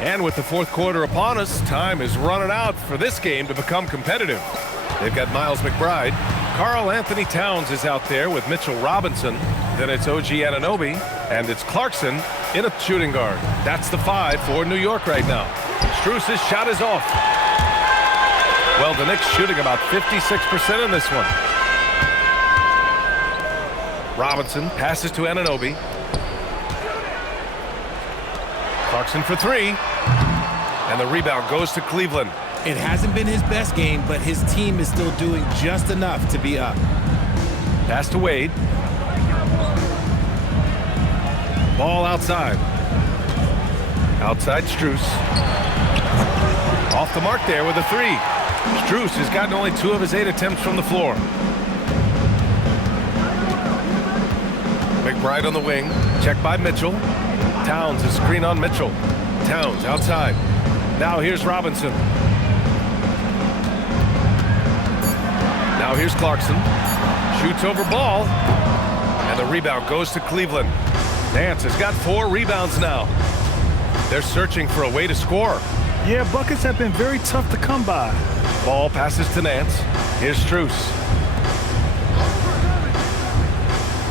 And with the fourth quarter upon us, time is running out for this game to become competitive. They've got Miles McBride. Karl Anthony Towns is out there with Mitchell Robinson. Then it's OG Anunoby, and it's Clarkson in a shooting guard. That's the 5 for New York right now. Strus's shot is off. Well, the Knicks shooting about 56% in this one. Robinson passes to Anunoby. Clarkson for 3. And the rebound goes to Cleveland. It hasn't been his best game, but his team is still doing just enough to be up. Pass to Wade. Ball outside. Outside Strus. Off the mark there with a 3. Strus has gotten only 2 of his 8 attempts from the floor. McBride on the wing. Checked by Mitchell. Towns is screen on Mitchell. Towns outside. Now here's Robinson. Now here's Clarkson. Shoots over Ball. And the rebound goes to Cleveland. Nance has got 4 rebounds now. They're searching for a way to score. Yeah, buckets have been very tough to come by. Ball passes to Nance. Here's Strus.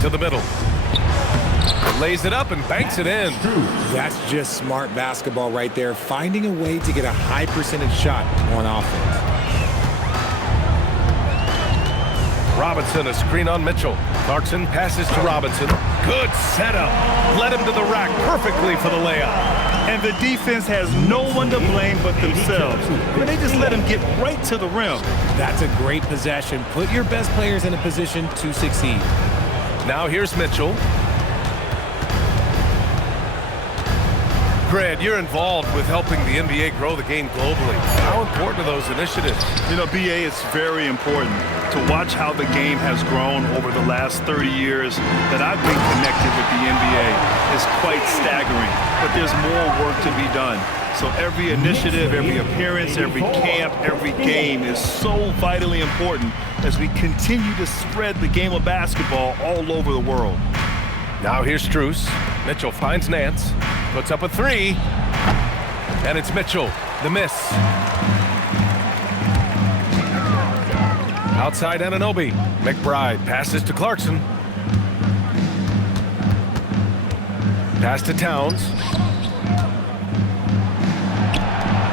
To the middle. Lays it up and banks it in. That's just smart basketball right there, finding a way to get a high percentage shot on offense. Robinson, a screen on Mitchell. Clarkson passes to Robinson. Good setup. Led him to the rack perfectly for the layup. And the defense has no one to blame but themselves. But they just let him get right to the rim. That's a great possession. Put your best players in a position to succeed. Now here's Mitchell. Grant, you're involved with helping the NBA grow the game globally. How important are those initiatives? You know, BA, it's very important to watch how the game has grown over the last 30 years that I've been connected with the NBA. Is quite staggering, but there's more work to be done. So every initiative, every appearance, every camp, every game is so vitally important as we continue to spread the game of basketball all over the world. Now here's Strus. Mitchell finds Nance. Puts up a 3. And it's Mitchell. The miss. Outside Anunoby. McBride passes to Clarkson. Pass to Towns.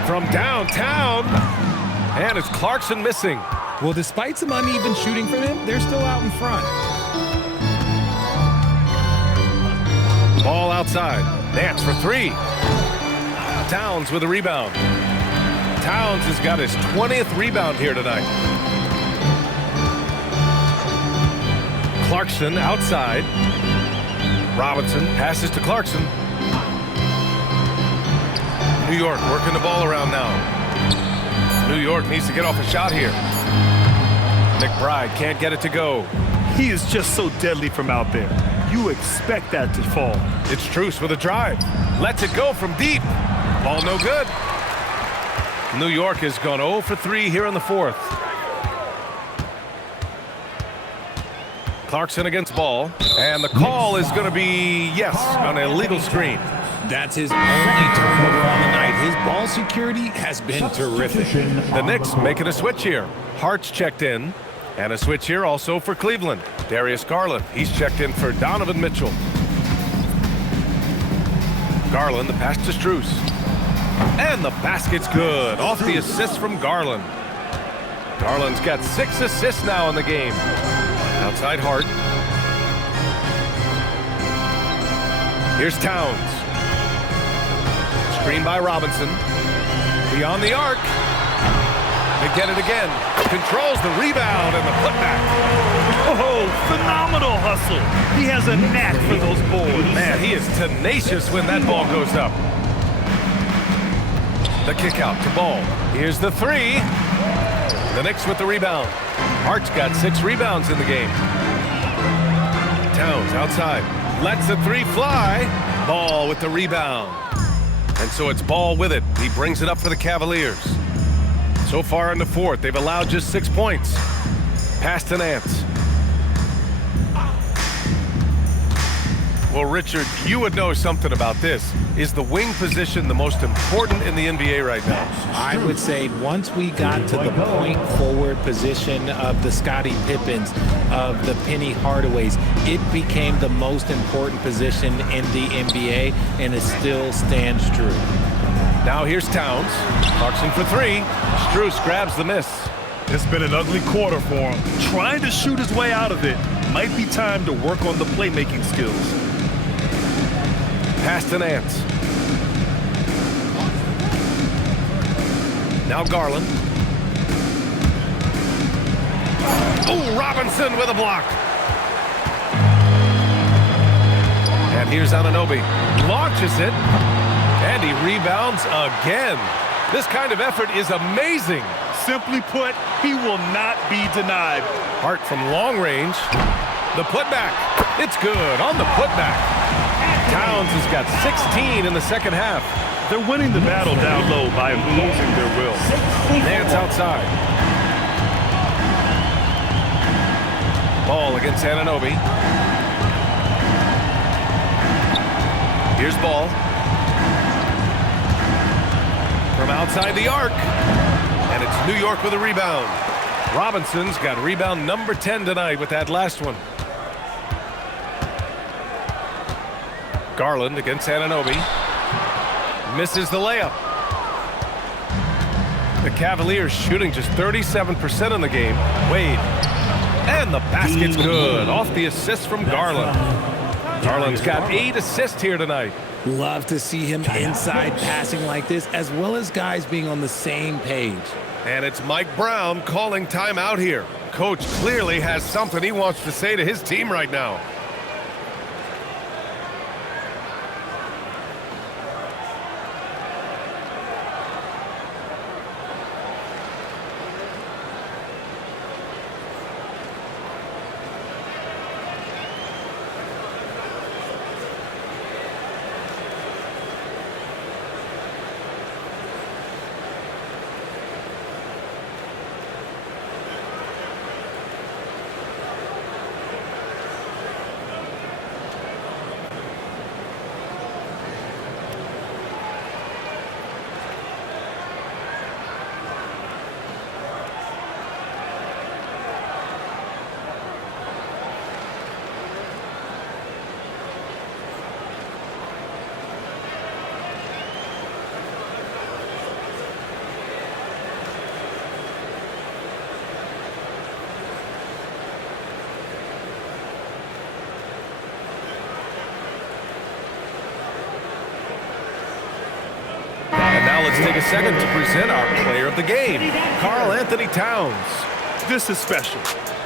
From downtown. And it's Clarkson missing. Well, despite some uneven shooting for them, they're still out in front. Ball outside. Nance for 3. Towns with a rebound. Towns has got his 20th rebound here tonight. Clarkson outside. Robinson passes to Clarkson. New York working the ball around now. New York needs to get off a shot here. McBride can't get it to go. He is just so deadly from out there. You expect that to fall. It's Strus with a drive. Lets it go from deep. Ball no good. New York has gone 0 for 3 here in the 4th. Clarkson against Ball. And the call is going to be, yes, an illegal screen. That's his only turnover on the night. His ball security has been terrific. The Knicks making a switch here. Hart's checked in. And a switch here also for Cleveland. Darius Garland, he's checked in for Donovan Mitchell. Garland, the pass to Strus. And the basket's good. Off the assist from Garland. Garland's got 6 assists now in the game. Outside Hart. Here's Towns. Screen by Robinson. Beyond the arc. They get it again. Controls the rebound and the putback. Oh, phenomenal hustle. He has a knack for those boards. Man, he is tenacious when that ball goes up. The kick out to Ball. Here's the 3. The Knicks with the rebound. Hart's got 6 rebounds in the game. Towns outside. Lets the 3 fly. Ball with the rebound. And so it's Ball with it. He brings it up for the Cavaliers. So far in the 4th, they've allowed just 6 points. Pass to Nance. Well, Richard, you would know something about this. Is the wing position the most important in the NBA right now? I would say once we got to the point forward position of the Scottie Pippens, of the Penny Hardaways, it became the most important position in the NBA, and it still stands true. Now here's Towns. Clarkson for three. Strus grabs the miss. It's been an ugly quarter for him. Trying to shoot his way out of it. Might be time to work on the playmaking skills. Pass to Nance. Now Garland. Oh, Robinson with a block. And here's Anunoby. Launches it. And he rebounds again. This kind of effort is amazing. Simply put, he will not be denied. Hart from long range. The putback. It's good on the putback. Towns has got 16 in the second half. They're winning the battle down low by imposing their will. Nance outside. Ball against Anunoby. Here's Ball. From outside the arc. And it's New York with a rebound. Robinson's got rebound number 10 tonight with that last one. Garland against Anunoby. Misses the layup. The Cavaliers shooting just 37% in the game. Wade. And the basket's good. Off the assist from Garland. Garland's got 8 assists here tonight. Love to see him inside passing like this, as well as guys being on the same page. And it's Mike Brown calling timeout here. Coach clearly has something he wants to say to his team right now. Let's take a second to present our player of the game, Karl-Anthony Towns. This is special.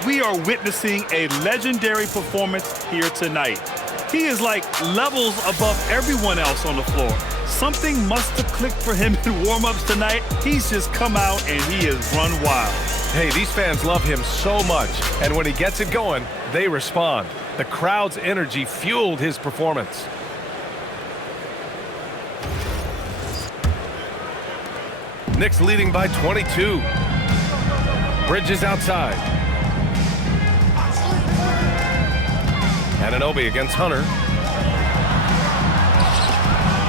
We are witnessing a legendary performance here tonight. He is like levels above everyone else on the floor. Something must have clicked for him in warm-ups tonight. He's just come out and he has run wild. Hey, these fans love him so much, and when he gets it going, they respond. The crowd's energy fueled his performance. Knicks leading by 22. Bridges outside. Anunoby against Hunter.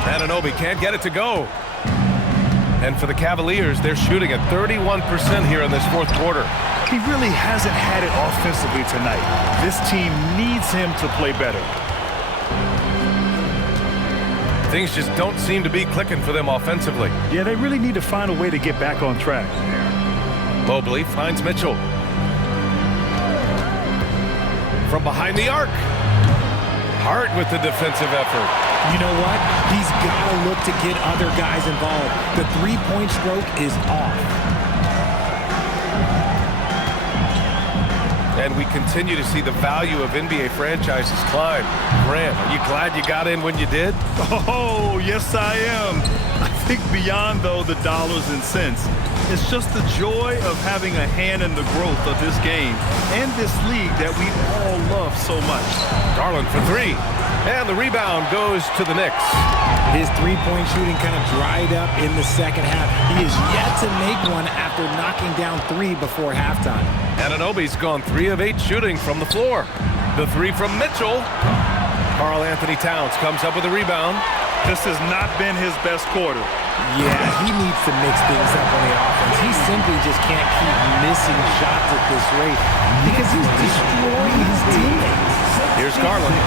Anunoby can't get it to go. And for the Cavaliers, they're shooting at 31% here in this fourth quarter. He really hasn't had it offensively tonight. This team needs him to play better. Things just don't seem to be clicking for them offensively. Yeah, they really need to find a way to get back on track. Mobley finds Mitchell. From behind the arc. Hart with the defensive effort. You know what? He's got to look to get other guys involved. The three-point stroke is off. And we continue to see the value of NBA franchises climb. Graham, are you glad you got in when you did? Oh, yes, I am. I think beyond, though, the dollars and cents, it's just the joy of having a hand in the growth of this game and this league that we all love so much. Garland for three. And the rebound goes to the Knicks. His three-point shooting kind of dried up in the second half. He is yet to make one after knocking down 3 before halftime. Anunoby's gone 3 of 8 shooting from the floor. The three from Mitchell. Karl Anthony Towns comes up with a rebound. This has not been his best quarter. Yeah, he needs to mix things up on the offense. He simply just can't keep missing shots at this rate because he's destroying his teammates. Here's Garland.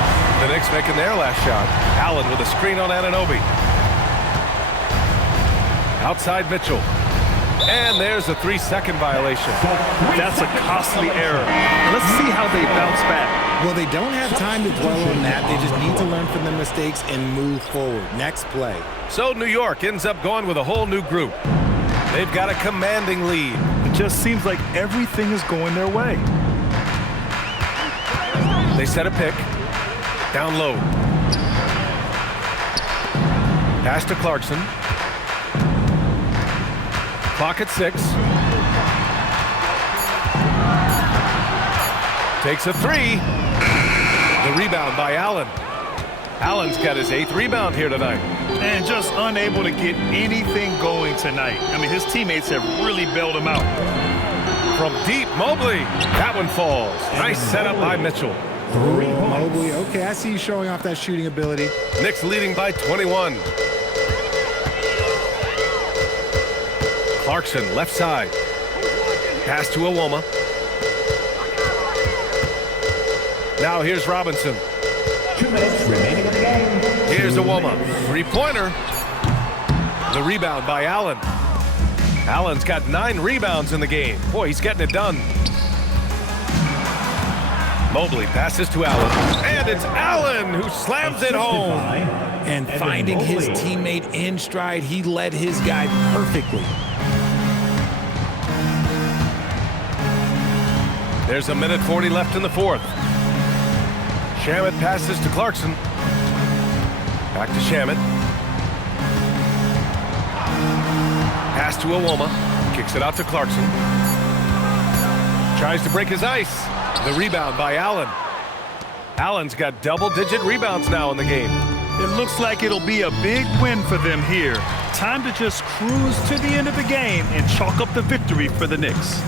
The Knicks making their last shot. Allen with a screen on Anunoby. Outside Mitchell. And there's a 3-second violation. That's a costly error. Let's see how they bounce back. Well, they don't have time to dwell on that. They just need to learn from their mistakes and move forward. Next play. So New York ends up going with a whole new group. They've got a commanding lead. It just seems like everything is going their way. They set a pick. Down low. Pass to Clarkson. Clock at 6. Takes a 3. The rebound by Allen. Allen's got his 8th rebound here tonight. And just unable to get anything going tonight. I mean, his teammates have really bailed him out. From deep, Mobley. That one falls. Nice setup by Mitchell. Mobley, okay, I see you showing off that shooting ability. Knicks leading by 21. Clarkson, left side. Pass to Iwoma. Now here's Robinson. 2 minutes remaining in the game. Here's Iwoma. 3-pointer. The rebound by Allen. Allen's got 9 rebounds in the game. Boy, he's getting it done. Mobley passes to Allen. And it's Allen who slams it home. And finding his teammate in stride, he led his guy perfectly. There's a 1:40 left in the 4th. Shamet passes to Clarkson. Back to Shamet. Pass to Iwoma. Kicks it out to Clarkson. Tries to break his ice. The rebound by Allen. Allen's got double-digit rebounds now in the game. It looks like it'll be a big win for them here. Time to just cruise to the end of the game and chalk up the victory for the Knicks.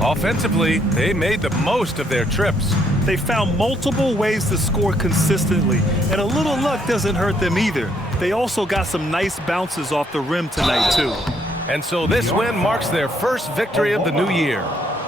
Offensively, they made the most of their trips. They found multiple ways to score consistently, and a little luck doesn't hurt them either. They also got some nice bounces off the rim tonight, too. And so this win marks their first victory of the new year.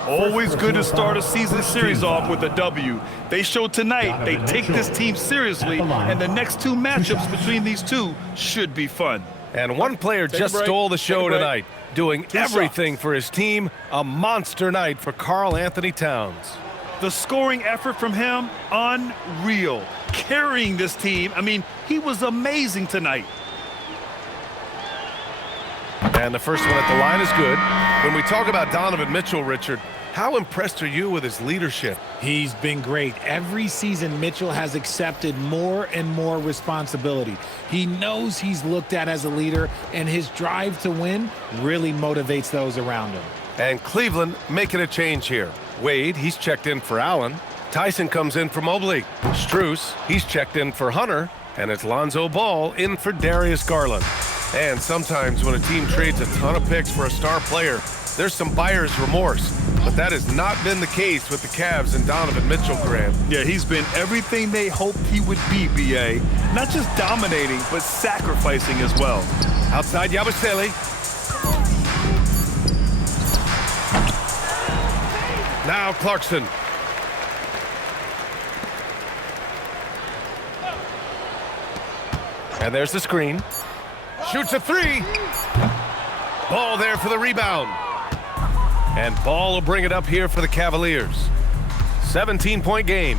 Always good to start a season series off with a W. They showed tonight they take this team seriously, and the next 2 matchups between these two should be fun. And one player just stole the show tonight, doing everything for his team. A monster night for Karl Anthony Towns. The scoring effort from him, unreal. Carrying this team, I mean, he was amazing tonight. And the first one at the line is good. When we talk about Donovan Mitchell, Richard, how impressed are you with his leadership? He's been great. Every season, Mitchell has accepted more and more responsibility. He knows he's looked at as a leader, and his drive to win really motivates those around him. And Cleveland making a change here. Wade, he's checked in for Allen. Tyson comes in for Mobley. Strus, he's checked in for Hunter. And it's Lonzo Ball in for Darius Garland. And sometimes when a team trades a ton of picks for a star player, there's some buyer's remorse. But that has not been the case with the Cavs and Donovan Mitchell, Grant. Yeah, he's been everything they hoped he would be, B.A. Not just dominating, but sacrificing as well. Outside Yabusele. Now Clarkson. And there's the screen. Shoots a 3. Ball there for the rebound. And Ball will bring it up here for the Cavaliers. 17-point game.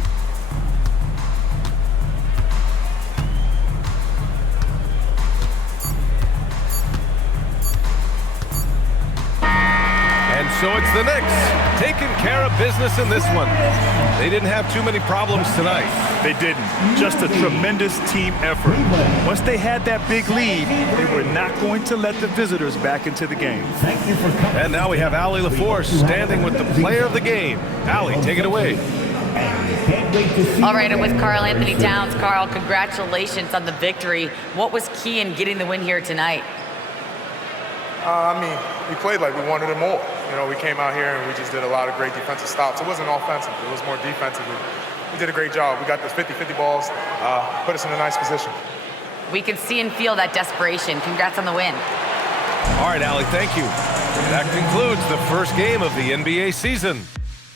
And so it's the Knicks taking care of business in this one. They didn't have too many problems tonight. They didn't. Just a tremendous team effort. Once they had that big lead, they were not going to let the visitors back into the game. And now we have Allie LaForce standing with the player of the game. Allie, take it away. All right, and with Karl Anthony Towns, Karl, congratulations on the victory. What was key in getting the win here tonight? I mean, we played like we wanted it more. You know, we came out here and we just did a lot of great defensive stops. It wasn't offensive. It was more defensively. we did a great job. We got those 50-50 balls, put us in a nice position. We can see and feel that desperation. Congrats on the win. All right, Allie, thank you. That concludes the first game of the NBA season.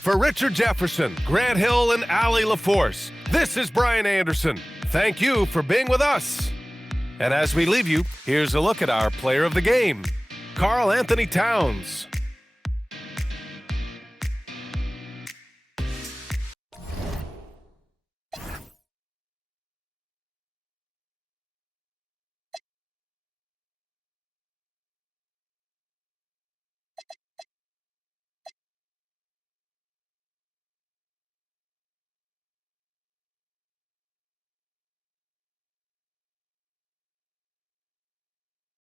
For Richard Jefferson, Grant Hill, and Allie LaForce, this is Brian Anderson. Thank you for being with us. And as we leave you, here's a look at our player of the game, Karl Anthony Towns.